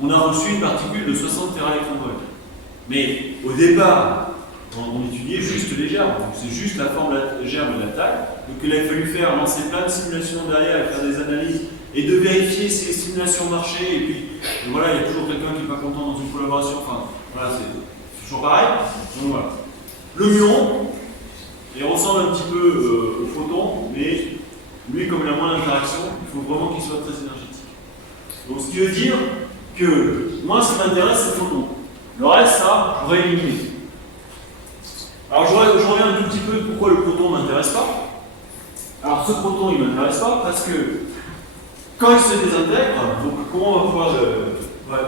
on a reçu une particule de 60 téraélectronvolts. Mais au départ, on étudiait juste les gerbes, donc c'est juste la forme de la gerbe et de la taille. Donc il a fallu lancer plein de simulations derrière, et faire des analyses, et de vérifier si les simulations marchaient, et puis voilà, il y a toujours quelqu'un qui n'est pas content dans une collaboration, enfin, voilà, c'est toujours pareil. Donc voilà. Le muon, il ressemble un petit peu au photon, mais lui, comme il a moins d'interaction, il faut vraiment qu'il soit très énergétique. Donc ce qui veut dire que moi, ce qui m'intéresse, c'est le photon. Le reste, ça, je voudrais éliminer. Alors je reviens un tout petit peu pourquoi le proton ne m'intéresse pas. Alors ce proton, il ne m'intéresse pas parce que quand il se désintègre, donc comment on va pouvoir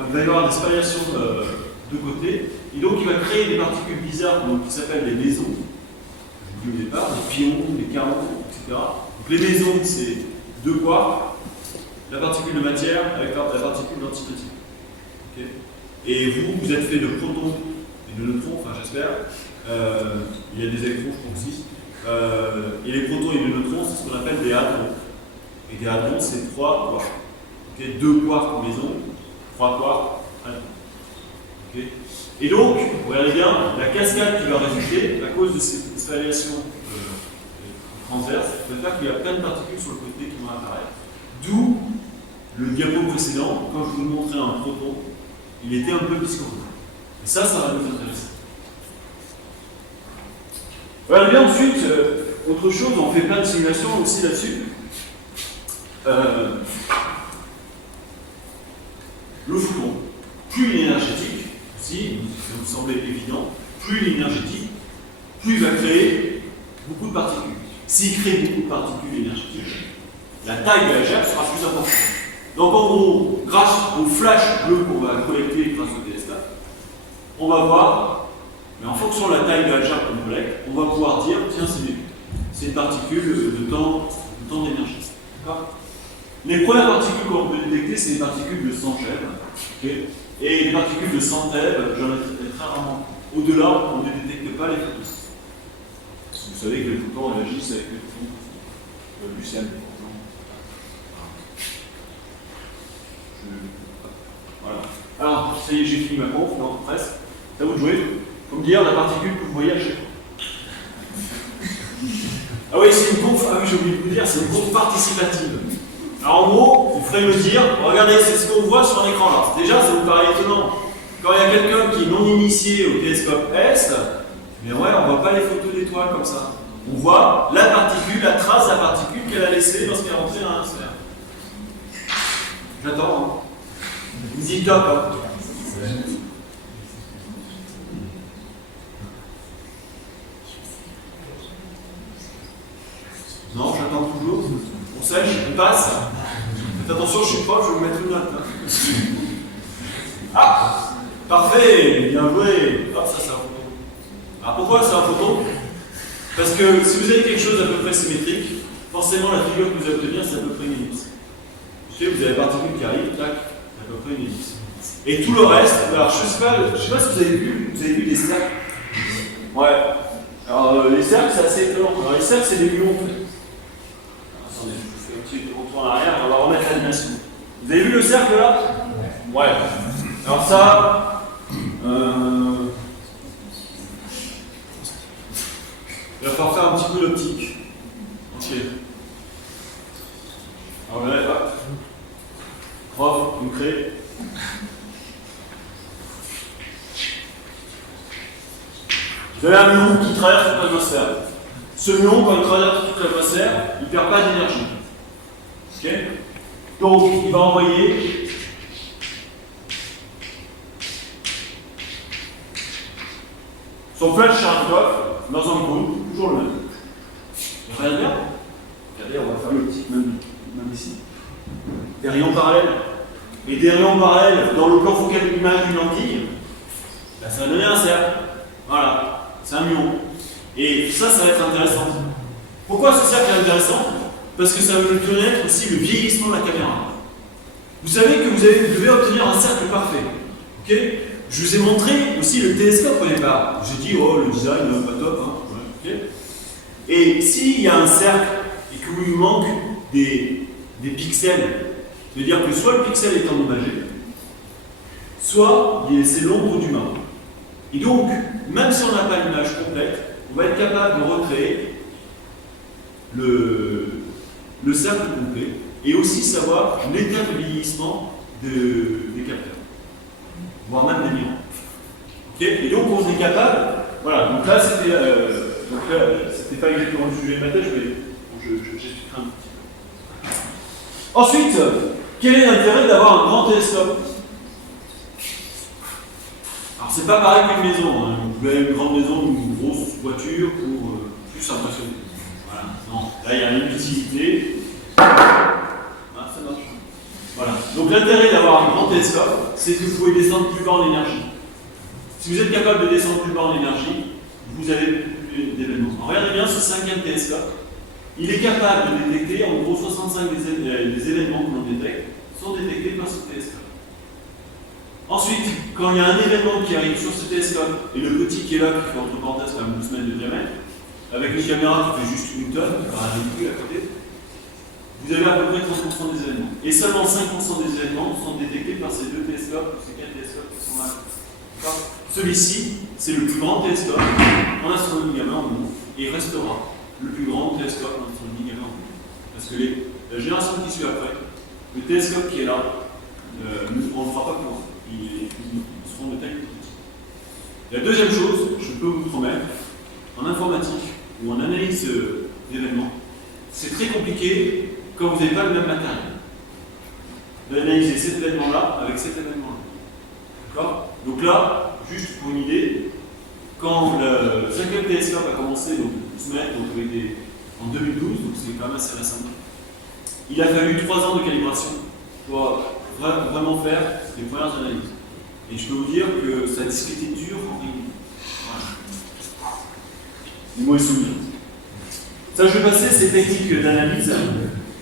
il va y avoir des spaliations de côté, et donc il va créer des particules bizarres donc, qui s'appellent des mésons. Je vous dis au départ, des pions, des carreaux, etc. Donc les mésons, c'est deux quarks, la particule de matière avec la particule d'antimatie. Okay. Et vous êtes fait de protons et de neutrons, enfin j'espère. Il y a des électrons, je crois aussi. Et les protons et les neutrons, c'est ce qu'on appelle des hadrons. Et des hadrons, c'est trois quarks. Okay. Deux quarks maison, trois quarks hadrons. Okay. Et donc, vous regardez bien, la cascade qui va résulter, à cause de ces spaliations transverses, va faire qu'il y a plein de particules sur le côté qui vont apparaître. D'où le diapo précédent, quand je vous montrais un proton, il était un peu viscose. Et ça va nous intéresser. Voilà, bien ensuite, autre chose, on fait plein de simulations aussi là-dessus. Le photon, plus il est énergétique, aussi, ça vous semblait évident, plus il est énergétique, plus il va créer beaucoup de particules. S'il crée beaucoup de particules énergétiques, la taille de la gerbe sera plus importante. Donc en gros, grâce au flash bleu qu'on va collecter grâce au télescope, on va voir, mais en fonction de la taille de la gerbe qu'on collecte, on va pouvoir dire, tiens, c'est une particule de temps d'énergie. D'accord ? Les premières particules qu'on peut détecter, c'est les particules de 100 GeV. Okay. Et les particules de 100 TeV, j'en ai très rarement. Au-delà, on ne détecte pas les photons. Vous savez que les photons réagissent avec les photons du ciel. Voilà. Alors, ça y est, j'ai fini ma conf, non, presque. C'est à vous de jouer. Il faut me dire la particule que vous voyez à chaque fois. Ah oui, c'est une conf, ah oui, j'ai oublié de vous dire, c'est une conf participative. Alors en gros, vous ferez me dire, regardez, c'est ce qu'on voit sur un écran là. Déjà, ça vous paraît étonnant. Quand il y a quelqu'un qui est non initié au télescope S, mais ouais, on ne voit pas les photos d'étoiles comme ça. On voit la particule, la trace de la particule qu'elle a laissée lorsqu'elle est rentrée dans la sphère. J'attends. Hein. Il me dit top. Hein. Non, j'attends toujours. On sèche, on passe. Faites attention, je suis prof, je vais vous mettre une note. Hein. Ah, parfait, bien joué. Hop, ça c'est un photon. Alors pourquoi c'est un photon? Parce que si vous avez quelque chose à peu près symétrique, forcément la figure que vous allez obtenir, c'est à peu près une ellipse. Vous avez la particule qui arrive, tac, c'est à peu près une ellipse. Et tout le reste, alors je sais pas si vous avez vu des cercles. Ouais. Alors les cercles, c'est assez étonnant. Alors les cercles, c'est des muons en fait. Attendez, je vous fais un petit retour en arrière, on va remettre l'animation. Vous avez vu le cercle là? Ouais. Alors ça, il va falloir faire un petit peu l'optique. Ok. Alors là, hop. Prof, vous créez. Vous avez un muon qui traverse toute l'atmosphère. Ce muon, quand il traverse toute l'atmosphère, il ne perd pas d'énergie. Ok? Donc, il va envoyer son flash Cherenkov dans un groupe, toujours le même. Rien de bien. Regardez, on va faire l'optique même ici. Des rayons parallèles. Et des rayons parallèles dans le plan focal de l'image d'une lentille, ben, ça va donner un cercle. Voilà. C'est un muon. Et ça va être intéressant. Pourquoi ce cercle est intéressant? Parce que ça va nous connaître aussi le vieillissement de la caméra. Vous savez que vous devez obtenir un cercle parfait. Okay, je vous ai montré aussi le télescope au départ. J'ai dit, oh, le design, pas top. Hein. Ouais, okay. Et s'il y a un cercle et que vous lui manque des pixels, ça veut dire que soit le pixel est endommagé, soit c'est l'ombre du mât. Et donc, même si on n'a pas l'image complète, on va être capable de recréer le cercle complet et aussi savoir l'état de vieillissement des capteurs, voire même des miroirs. Okay, et donc, on est capable. Voilà, donc là, c'était pas exactement le sujet de ma thèse, j'expliquerai un petit peu. Ensuite, quel est l'intérêt d'avoir un grand télescope? Alors, c'est pas pareil qu'une maison. Hein. Vous pouvez avoir une grande maison ou une grosse voiture pour plus impressionner. Voilà, non. Là, il y a une utilité. Ah, ça marche. Voilà. Donc, l'intérêt d'avoir un grand télescope, c'est que vous pouvez descendre plus bas en énergie. Si vous êtes capable de descendre plus bas en énergie, vous avez plus d'événements. Regardez bien ce 5e télescope. Il est capable de détecter, en gros, 65 des événements que l'on détecte sont détectés par ce télescope. Ensuite, quand il y a un événement qui arrive sur ce télescope, et le petit qui est là, qui fait entre parenthèses quand même 12 mètres de diamètre, avec une caméra qui fait juste une tonne, par un véhicule à côté, vous avez à peu près 30% des événements. Et seulement 5% des événements sont détectés par ces deux télescopes, ces 4 télescopes qui sont là. Celui-ci, c'est le plus grand télescope en astronomie gamma au monde, et il restera le plus grand télescope en astronomie gamma au monde. Parce que la génération qui suit après, le télescope qui est là, on ne le fera pas pour eux. Ils seront de taille plus petite. La deuxième chose, je peux vous promettre, en informatique ou en analyse d'événements, c'est très compliqué quand vous n'avez pas le même matériel. D'analyser cet événement-là avec cet événement-là. D'accord? Donc là, juste pour une idée, quand le 5e télescope a commencé, donc 12 mètres, donc en 2012, donc c'est quand même assez récent, il a fallu 3 ans de calibration pour vraiment faire les premières analyses. Et je peux vous dire que ça a discuté dur en ligne. Voilà. Les mots et souvenirs. Ça, je vais passer ces techniques d'analyse.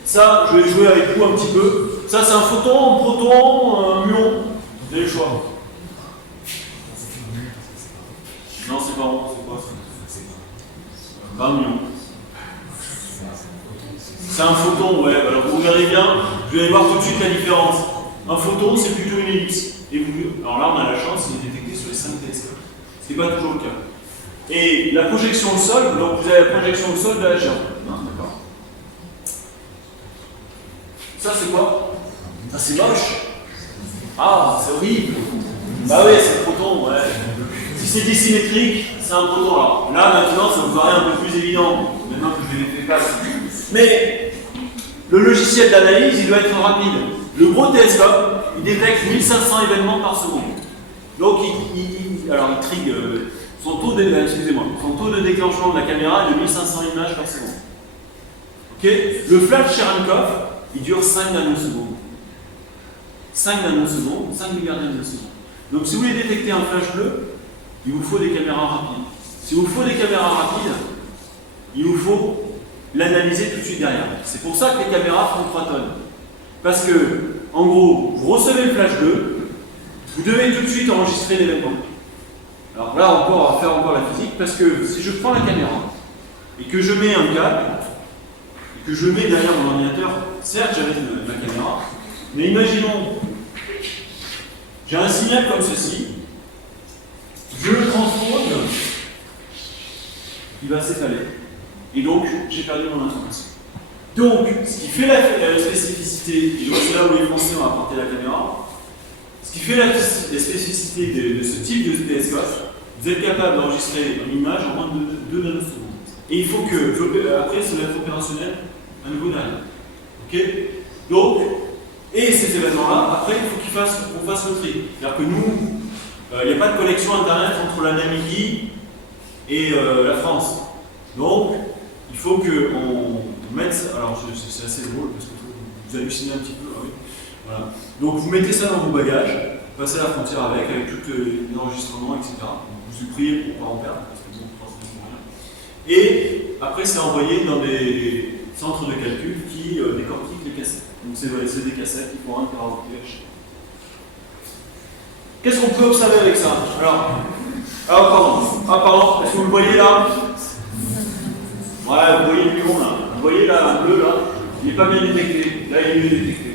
Ça, je vais jouer avec vous un petit peu. Ça, c'est un photon, un proton, un muon. Vous avez le choix. Non, c'est pas bon, c'est quoi ça? Pas un muon. C'est un photon, ouais. Alors vous regardez bien, vous allez voir tout de suite la différence. Un photon, c'est plutôt une ellipse. Et alors là, on a la chance, il est détecté sur les 5 télescopes. Ce qui n'est pas toujours le cas. Et la projection au sol, donc vous avez la projection au sol de la Géante. D'accord. Ça, c'est quoi? Ça, c'est moche. Ah, c'est horrible. Bah oui, c'est le proton, ouais. Si c'est dissymétrique, c'est un proton. Alors là, maintenant, ça me paraît un peu plus évident. Maintenant que je l'ai fait passer. Mais le logiciel d'analyse, il doit être rapide. Le gros télescope, il détecte 1500 événements par seconde. Donc, il trigue. Son taux de déclenchement de la caméra est de 1500 images par seconde. Okay, le flash Cherenkov, il dure 5 nanosecondes. 5 nanosecondes, 5 milliards de nanosecondes. Donc, si vous voulez détecter un flash bleu, il vous faut des caméras rapides. S'il vous faut des caméras rapides, il vous faut l'analyser tout de suite derrière. C'est pour ça que les caméras font 3 tonnes. Parce que, en gros, vous recevez le flash bleu, vous devez tout de suite enregistrer l'événement. Alors là encore, on va faire encore la physique, parce que si je prends la caméra et que je mets un câble, et que je mets derrière mon ordinateur, certes j'avais ma caméra, mais imaginons, j'ai un signal comme ceci, je le transpose, il va s'étaler, et donc j'ai perdu mon information. Donc, ce qui fait la spécificité, et donc c'est là où les Français ont apporté la caméra, ce qui fait la spécificité de ce type de télescope, vous êtes capable d'enregistrer une image en moins de 2 nanosecondes. Et il faut que, après, ça va être opérationnel à nouveau derrière. Ok? Donc, et cet événement-là, après, il faut qu'on fasse le tri. C'est-à-dire que nous, il n'y a pas de connexion Internet entre la Namibie et la France. Donc, il faut qu'on mette ça. Alors, c'est assez drôle parce que vous hallucinez un petit peu. Oui. Voilà. Donc, vous mettez ça dans vos bagages, vous passez la frontière avec tout l'enregistrement, etc. Vous suppriez pour ne pas en perdre, parce que bon, transmettre rien. Et après, c'est envoyé dans des centres de calcul qui décortiquent les cassettes. Donc, c'est des cassettes qui font un teraoctet. Qu'est-ce qu'on peut observer avec ça? Pardon, est-ce que vous le voyez là? Ouais, vous voyez le lion là. Vous voyez là, un bleu là, il n'est pas bien détecté. Là, il est mieux détecté.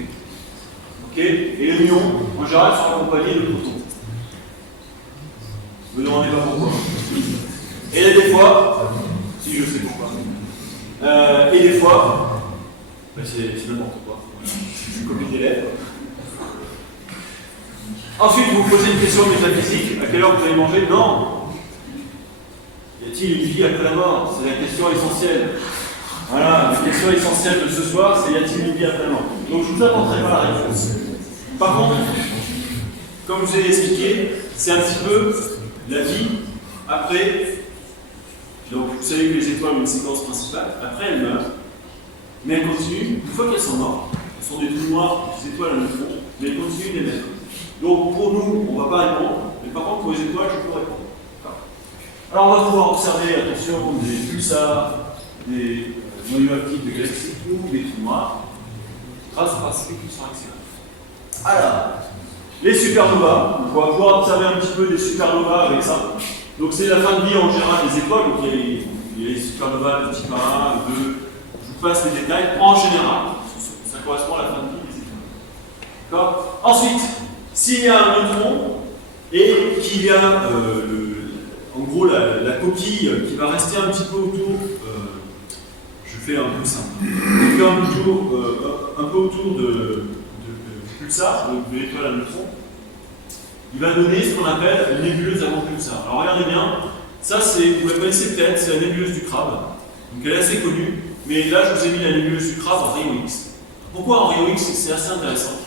Ok? Et les lions, en général, sont accompagnés de protons. Vous ne me demandez pas pourquoi. Et là, des fois, si je sais pourquoi. Et des fois, ben c'est n'importe quoi. Je copie des lettres. Ensuite, vous vous posez une question métaphysique. À quelle heure vous allez manger? Non. Y a-t-il une vie après la mort? C'est la question essentielle. Voilà, la question essentielle de ce soir, c'est y a-t-il une vie après la mort? Donc je ne vous apporterai pas la réponse. Par contre, comme je vous ai expliqué, c'est un petit peu la vie après. Donc vous savez que les étoiles ont une séquence principale, après elles meurent, mais elles continuent, une fois qu'elles sont mortes, elles sont des trous noirs, des étoiles à neutrons, mais elles continuent d'émettre. Donc pour nous, on ne va pas répondre, mais par contre pour les étoiles, je peux répondre. Alors on va pouvoir observer, attention, des pulsars, des noyaux actifs de galaxies ou des trous noirs, grâce à ces pulsars accélérés. Alors, les supernovas, on va pouvoir observer un petit peu des supernovas avec ça. Donc c'est la fin de vie en général des étoiles, donc il y a les supernovas de type 1, 2, je vous passe les détails, en général, ça correspond à la fin de vie des étoiles. D'accord? Ensuite, s'il y a un neutron et qu'il y a en gros la coquille qui va rester un petit peu autour, je fais un peu simple, un peu autour de pulsar, de l'étoile à neutrons, il va donner ce qu'on appelle une nébuleuse avant pulsar. Alors regardez bien, ça vous la connaissez peut-être, c'est la nébuleuse du crabe. Donc elle est assez connue, mais là je vous ai mis la nébuleuse du crabe en rayon X. Pourquoi en rayon X? C'est assez intéressant.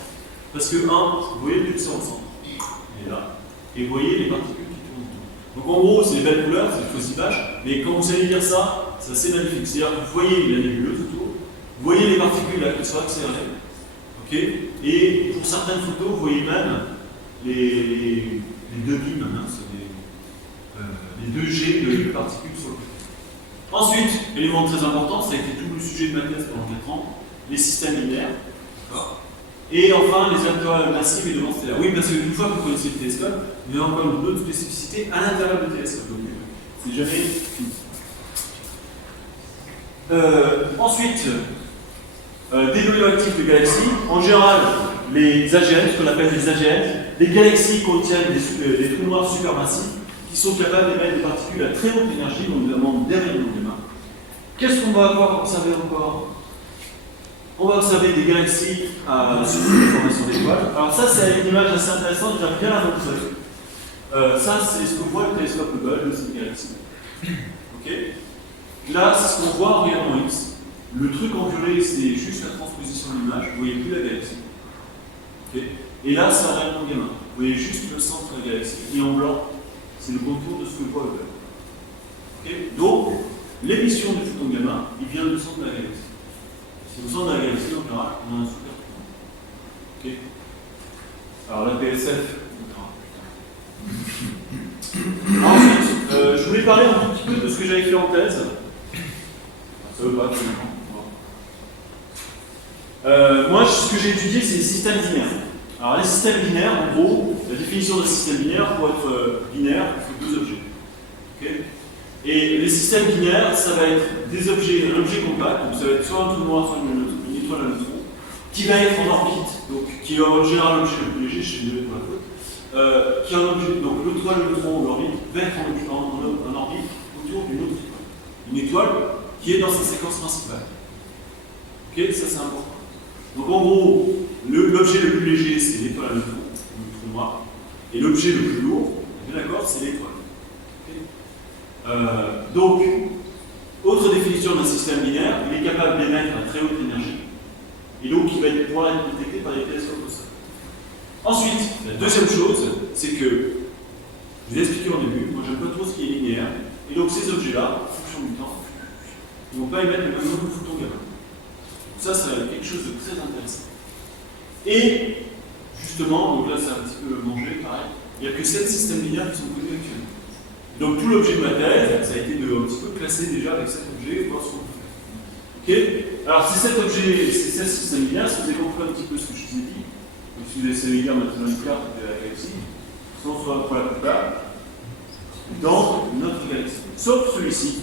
Parce que, vous voyez le pulsar au centre, il est là, et vous voyez les particules qui tournent autour. Donc en gros, c'est les belles couleurs, c'est le faussibage, mais quand vous allez lire ça, c'est assez magnifique. C'est-à-dire que vous voyez la nébuleuse autour, vous voyez les particules là qui sont accélérées, okay, et pour certaines photos, vous voyez même les deux beams, hein, les deux jets de particules sur le côté. Ensuite, élément très important, ça a été tout le sujet de ma thèse pendant 4 ans, les systèmes linéaires. Et enfin, les étoiles massives et devant stellaires. Oui, parce qu'une fois que vous connaissez le télescope, vous avez encore d'autres spécificités à l'intérieur du télescope. Donc, c'est jamais fini. Ensuite, des noyaux actifs de galaxies. En général, les AGN, ce qu'on appelle les AGN, les galaxies contiennent des trous noirs supermassifs qui sont capables d'émettre des particules à très haute énergie, donc notamment des rayons gamma. Qu'est-ce qu'on va avoir observé encore? On va observer des galaxies sous les formations d'étoiles. Alors ça, c'est une image assez intéressante, j'aime bien la montrer. Ça, c'est ce que voit le télescope Hubble de cette galaxie. Okay. Là, c'est ce qu'on voit en rayon X. Le truc en violet, c'est juste la transposition de l'image. Vous voyez plus la galaxie. Okay. Et là, c'est un rayon gamma. Vous voyez juste le centre de la galaxie. Et en blanc, c'est le contour de ce que voit Hubble. Okay. Donc, l'émission du photon gamma, il vient du centre de la galaxie. Si au centre de la galaxie, en général, on a un super photon. Okay. Alors, la PSF, ensuite, je voulais parler un tout petit peu de ce que j'avais fait en thèse. Ça veut pas, tout moi, ce que j'ai étudié, c'est les systèmes linéaires. Alors les systèmes binaires, en gros, la définition d'un système binaire, pour être binaire, il faut deux objets. Okay, et les systèmes binaires, ça va être des objets, un objet compact, donc ça va être soit un trou noir, soit une étoile à neutrons, qui va être en orbite, donc qui est en général l'objet le plus léger, chez nous pour la faute, qui est un objet, donc l'étoile, le neutron ou l'orbite, va être en orbite autour d'une autre étoile. Une étoile qui est dans sa séquence principale. Ok, ça c'est important. Donc en gros, l'objet le plus léger, c'est l'étoile à neutrons, le trou noir, et l'objet le plus lourd, on est d'accord, c'est l'étoile. Donc, autre définition d'un système binaire, il est capable d'émettre à très haute énergie, et donc il va pouvoir être détecté par des télescopes au sol. Ensuite, la deuxième chose, c'est que, je vous ai expliqué au début, moi j'aime pas trop ce qui est linéaire, et donc ces objets-là, en fonction du temps, ils ne vont pas émettre le même nombre de photons gamma. Ça, c'est quelque chose de très intéressant. Et, justement, donc là c'est un petit peu mangé, pareil, il n'y a que 7 systèmes binaires qui sont connus actuellement. Donc tout l'objet de ma thèse, ça a été de un petit peu classé déjà avec 7 objets, voir ce qu'on peut faire. Ok. Alors si cet objet, ces 7 systèmes binaires, si vous avez compris un petit peu ce que je vous ai dit, donc si vous essayez de lire maintenant une carte de la galaxie, sont soit pour la plupart dans notre galaxie. Sauf celui-ci,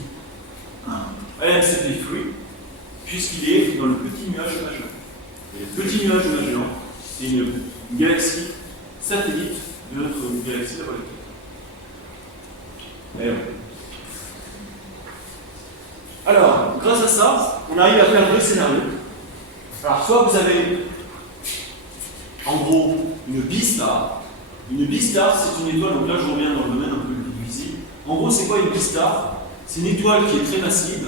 LMCP3, puisqu'il est dans le petit nuage majeur. Et le petit nuage majeur, c'est une galaxie satellite de notre galaxie la Voie lactée. Alors, grâce à ça, on arrive à faire deux scénarios. Alors, soit vous avez, en gros, une B-star. Une B-star, c'est une étoile, donc là je reviens dans le domaine un peu plus visible. En gros, c'est quoi une B-star? C'est une étoile qui est très massive,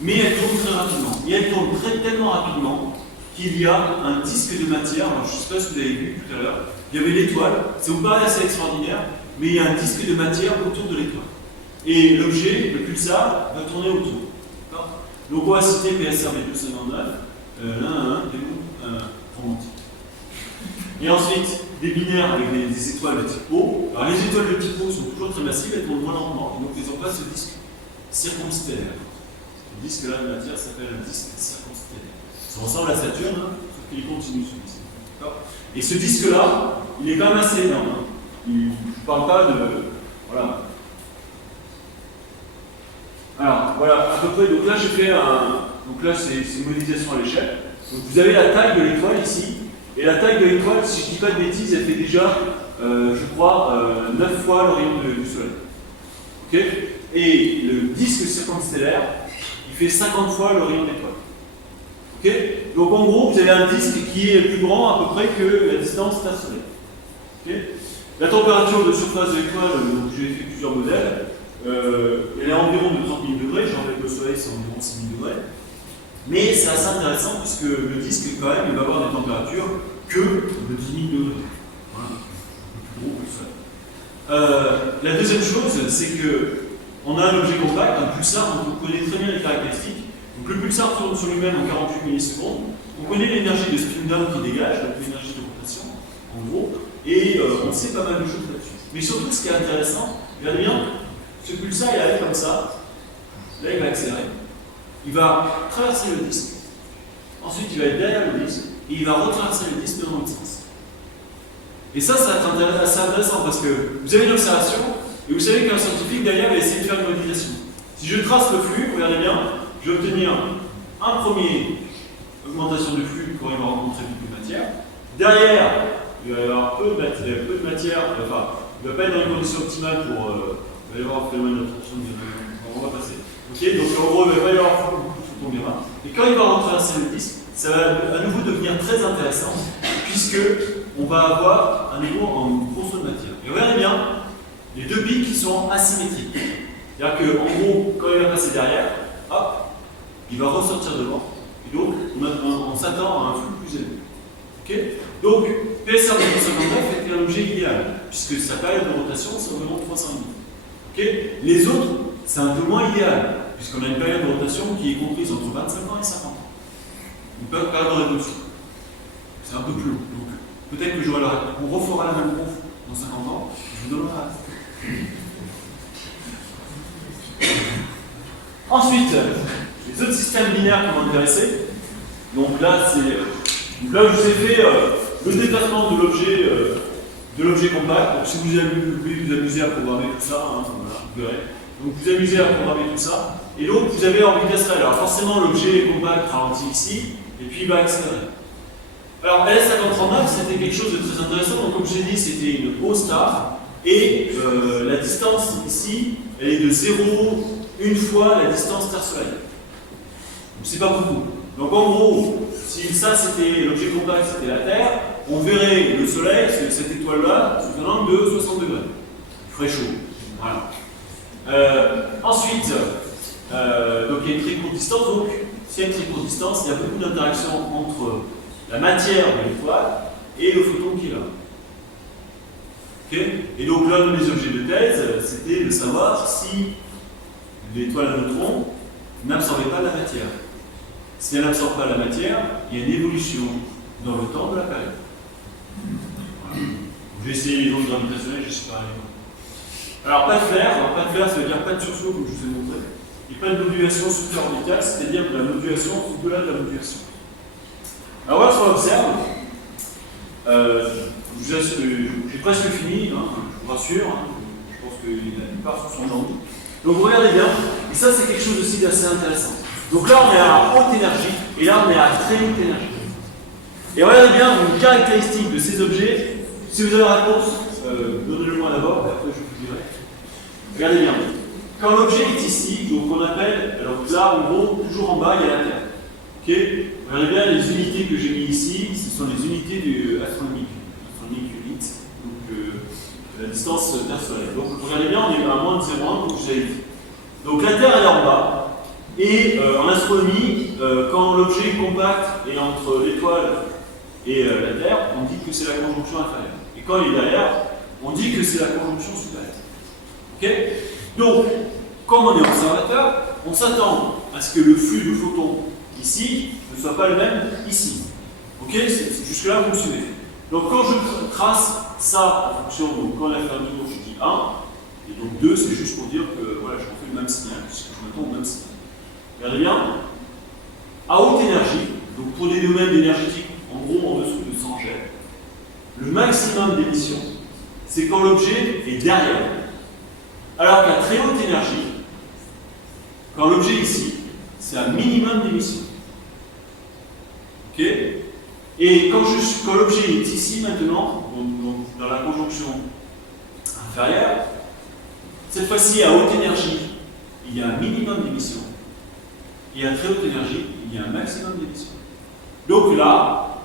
mais elle tourne très rapidement. Et elle tourne tellement rapidement qu'il y a un disque de matière. Alors, je ne sais pas si vous avez vu tout à l'heure. Il y avait l'étoile, ça vous paraît assez extraordinaire, mais il y a un disque de matière autour de l'étoile. Et l'objet, le pulsar, va tourner autour. Donc on va citer PSRB 259, romantique. Et ensuite, des binaires avec des étoiles de type O. Alors les étoiles de type O sont toujours très massives, elles tournent moins lentement, donc elles n'ont pas ce disque circumstellaire. Le disque là de matière s'appelle un disque circumstellaire. Ça ressemble à Saturne, hein, sauf qu'il continue ce disque. Et ce disque-là, il est quand même assez énorme. Hein. Je ne parle pas de. Voilà. Alors, voilà, à peu près. Donc là, j'ai fait un. Donc là, c'est une modélisation à l'échelle. Donc vous avez la taille de l'étoile ici. Et la taille de l'étoile, si je ne dis pas de bêtises, elle fait déjà, je crois, 9 fois le rayon du Soleil. Ok. Et le disque circumstellaire, il fait 50 fois le rayon d'étoile. Okay. Donc en gros, vous avez un disque qui est plus grand à peu près que la distance d'un Soleil. Okay. La température de surface de l'étoile, j'ai fait plusieurs modèles, elle est environ de 30 000 degrés, j'en ai que le Soleil c'est environ 6 000 degrés. Mais c'est assez intéressant puisque le disque quand même il va avoir des températures que de 10 000 degrés. Voilà. Le plus gros que le Soleil. La deuxième chose, c'est qu'on a un objet compact, un pulsar, donc on connaît très bien les caractéristiques. Donc le pulsar tourne sur lui-même en 48 millisecondes. On connaît l'énergie de spin down qui dégage, donc l'énergie de rotation, en gros, et on sait pas mal de choses là-dessus. Mais surtout, ce qui est intéressant, regardez bien, ce pulsar il arrive comme ça, là il va accélérer, il va traverser le disque, ensuite il va être derrière le disque, et il va retraverser le disque dans l'autre sens. Et ça va être assez intéressant parce que vous avez une observation, et vous savez qu'un scientifique derrière va essayer de faire une modélisation. Si je trace le flux, regardez bien, je vais obtenir un premier augmentation de flux quand il va rencontrer beaucoup de matière. Derrière, il va y avoir peu de matière, enfin, il ne va pas être dans les conditions optimales pour. Il va y avoir un phénomène d'absorption de. On va passer. Ok, donc en gros, il ne va pas y avoir beaucoup de photons gamma. Et quand il va retraverser le disque, ça va à nouveau devenir très intéressant, puisque on va avoir un écho en grosso de matière. Et regardez bien, les deux pics qui sont asymétriques. C'est-à-dire qu'en gros, quand il va passer derrière, hop, il va ressortir devant, et donc on s'attend à un flux plus élevé. Okay, donc, PSR 259 était un objet idéal, puisque sa période de rotation, c'est environ 300 minutes. Okay, les autres, c'est un peu moins idéal, puisqu'on a une période de rotation qui est comprise entre 25 ans et 50 ans. Une période de révolution. C'est un peu plus long. Donc, peut-être que on refera la même conf dans 50 ans, je vous donnerai la. Ensuite, les autres systèmes binaires qui m'ont intéressé. Donc là, je vous ai fait le déplacement de l'objet compact. Donc si vous pouvez vous amuser à programmer tout ça, hein, voilà, vous verrez. Donc vous amusez à programmer tout ça. Et donc vous avez envie d'accélérer. Alors forcément l'objet compact ralentit ici, et puis il va accélérer. Alors LS5039 c'était quelque chose de très intéressant. Donc comme je l'ai dit, c'était une O star. Et la distance ici, elle est de 0, une fois la distance Terre-Soleil. Donc c'est pas beaucoup. Donc en gros, si ça c'était l'objet compact, c'était la Terre, on verrait le Soleil, cette étoile-là, sous un angle de 60 degrés. Il ferait chaud. Voilà. Ensuite, donc il y a une très courte distance. Donc, s'il y a une très courte distance, il y a beaucoup d'interactions entre la matière de l'étoile et le photon qui est là. Okay. Et donc l'un de mes objets de thèse, c'était de savoir si l'étoile à neutrons n'absorbait pas la matière. Si elle n'absorbe pas la matière, il y a une évolution dans le temps de la période. Voilà. Je vais essayer les ondes gravitationnelles, je ne sais pas. Alors pas de flair, ça veut dire pas de sursaut comme je vous ai montré. Et pas de modulation supraorbitale, c'est-à-dire de la modulation au-delà de la modulation. Alors voilà ce qu'on observe. J'ai presque fini, hein, je vous rassure, hein, je pense que la plupart sont endormis. Donc vous regardez bien, et ça c'est quelque chose aussi d'assez intéressant. Donc là on est à haute énergie, et là on est à très haute énergie. Et regardez bien une caractéristique de ces objets. Si vous avez la réponse, donnez-le-moi d'abord, et après je vous dirai. Regardez bien. Quand l'objet est ici, donc on appelle, alors là en gros, toujours en bas il y a la Terre. Ok. Regardez bien les unités que j'ai mis ici, ce sont les unités astronomiques units, donc la distance Terre-Soleil. Donc regardez bien, on est à moins de 0,1 comme je l'avais dit. Donc la Terre elle est en bas, et en astronomie, quand l'objet est compact et entre l'étoile et la Terre, on dit que c'est la conjonction inférieure. Et quand il est derrière, on dit que c'est la conjonction supérieure. Ok. Donc, comme on est observateur, on s'attend à ce que le flux de photons ici ne soit pas le même ici. Ok. Jusque-là, vous me suivez. Donc quand je trace ça en fonction, donc quand on a fait un tour, je dis 1, et donc 2, c'est juste pour dire que voilà, je refais le même signal, puisque je m'attends au même signal. Regardez bien, à haute énergie, donc pour des domaines énergétiques en gros en dessous de 100 G, le maximum d'émission, c'est quand l'objet est derrière. Alors qu'à très haute énergie, quand l'objet est ici, c'est un minimum d'émission. Ok. Et quand l'objet est ici maintenant, donc dans la conjonction inférieure, cette fois-ci à haute énergie, il y a un minimum d'émission. Et à très haute énergie, il y a un maximum d'émission. Donc là,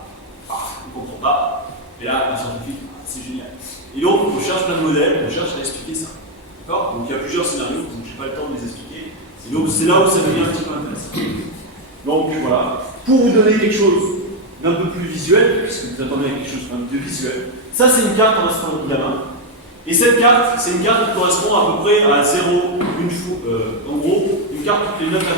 on ne comprend pas. Et là, un scientifique, c'est génial. Et donc, on cherche plein de modèles, on cherche à expliquer ça. D'accord. Donc il y a plusieurs scénarios, donc je n'ai pas le temps de les expliquer. Et donc c'est là où ça devient un petit peu intéressant. Donc voilà, pour vous donner quelque chose d'un peu plus visuel, puisque vous attendez quelque chose d'un peu plus visuel, ça c'est une carte en astronomie gamma. Et cette carte, c'est une carte qui correspond à peu près à 0, une fois, en gros, une carte toutes les 9,4 heures.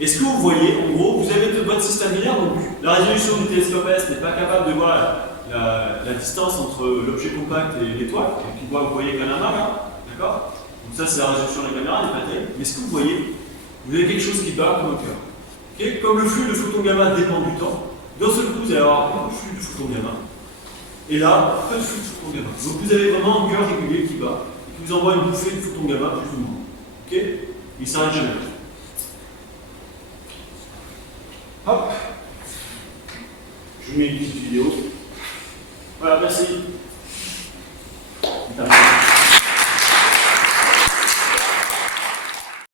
Et ce que vous voyez, en gros, vous avez votre système binaire, donc la résolution du télescope S n'est pas capable de voir la distance entre l'objet compact et l'étoile, et puis vous voyez qu'un amas là, d'accord. Donc ça c'est la résolution de la caméra, elle n'est pas terrible, mais ce que vous voyez, vous avez quelque chose qui bat comme un cœur. Okay. Comme le flux de photons gamma dépend du temps, d'un seul coup vous allez avoir un flux de photons gamma, et là, peu de flux de photons gamma. Donc vous avez vraiment un cœur régulier qui bat, et qui vous envoie une bouffée de photons gamma plus ou moins. Okay. Il ne s'arrête jamais. Hop, je vous mets une petite vidéo. Voilà, merci.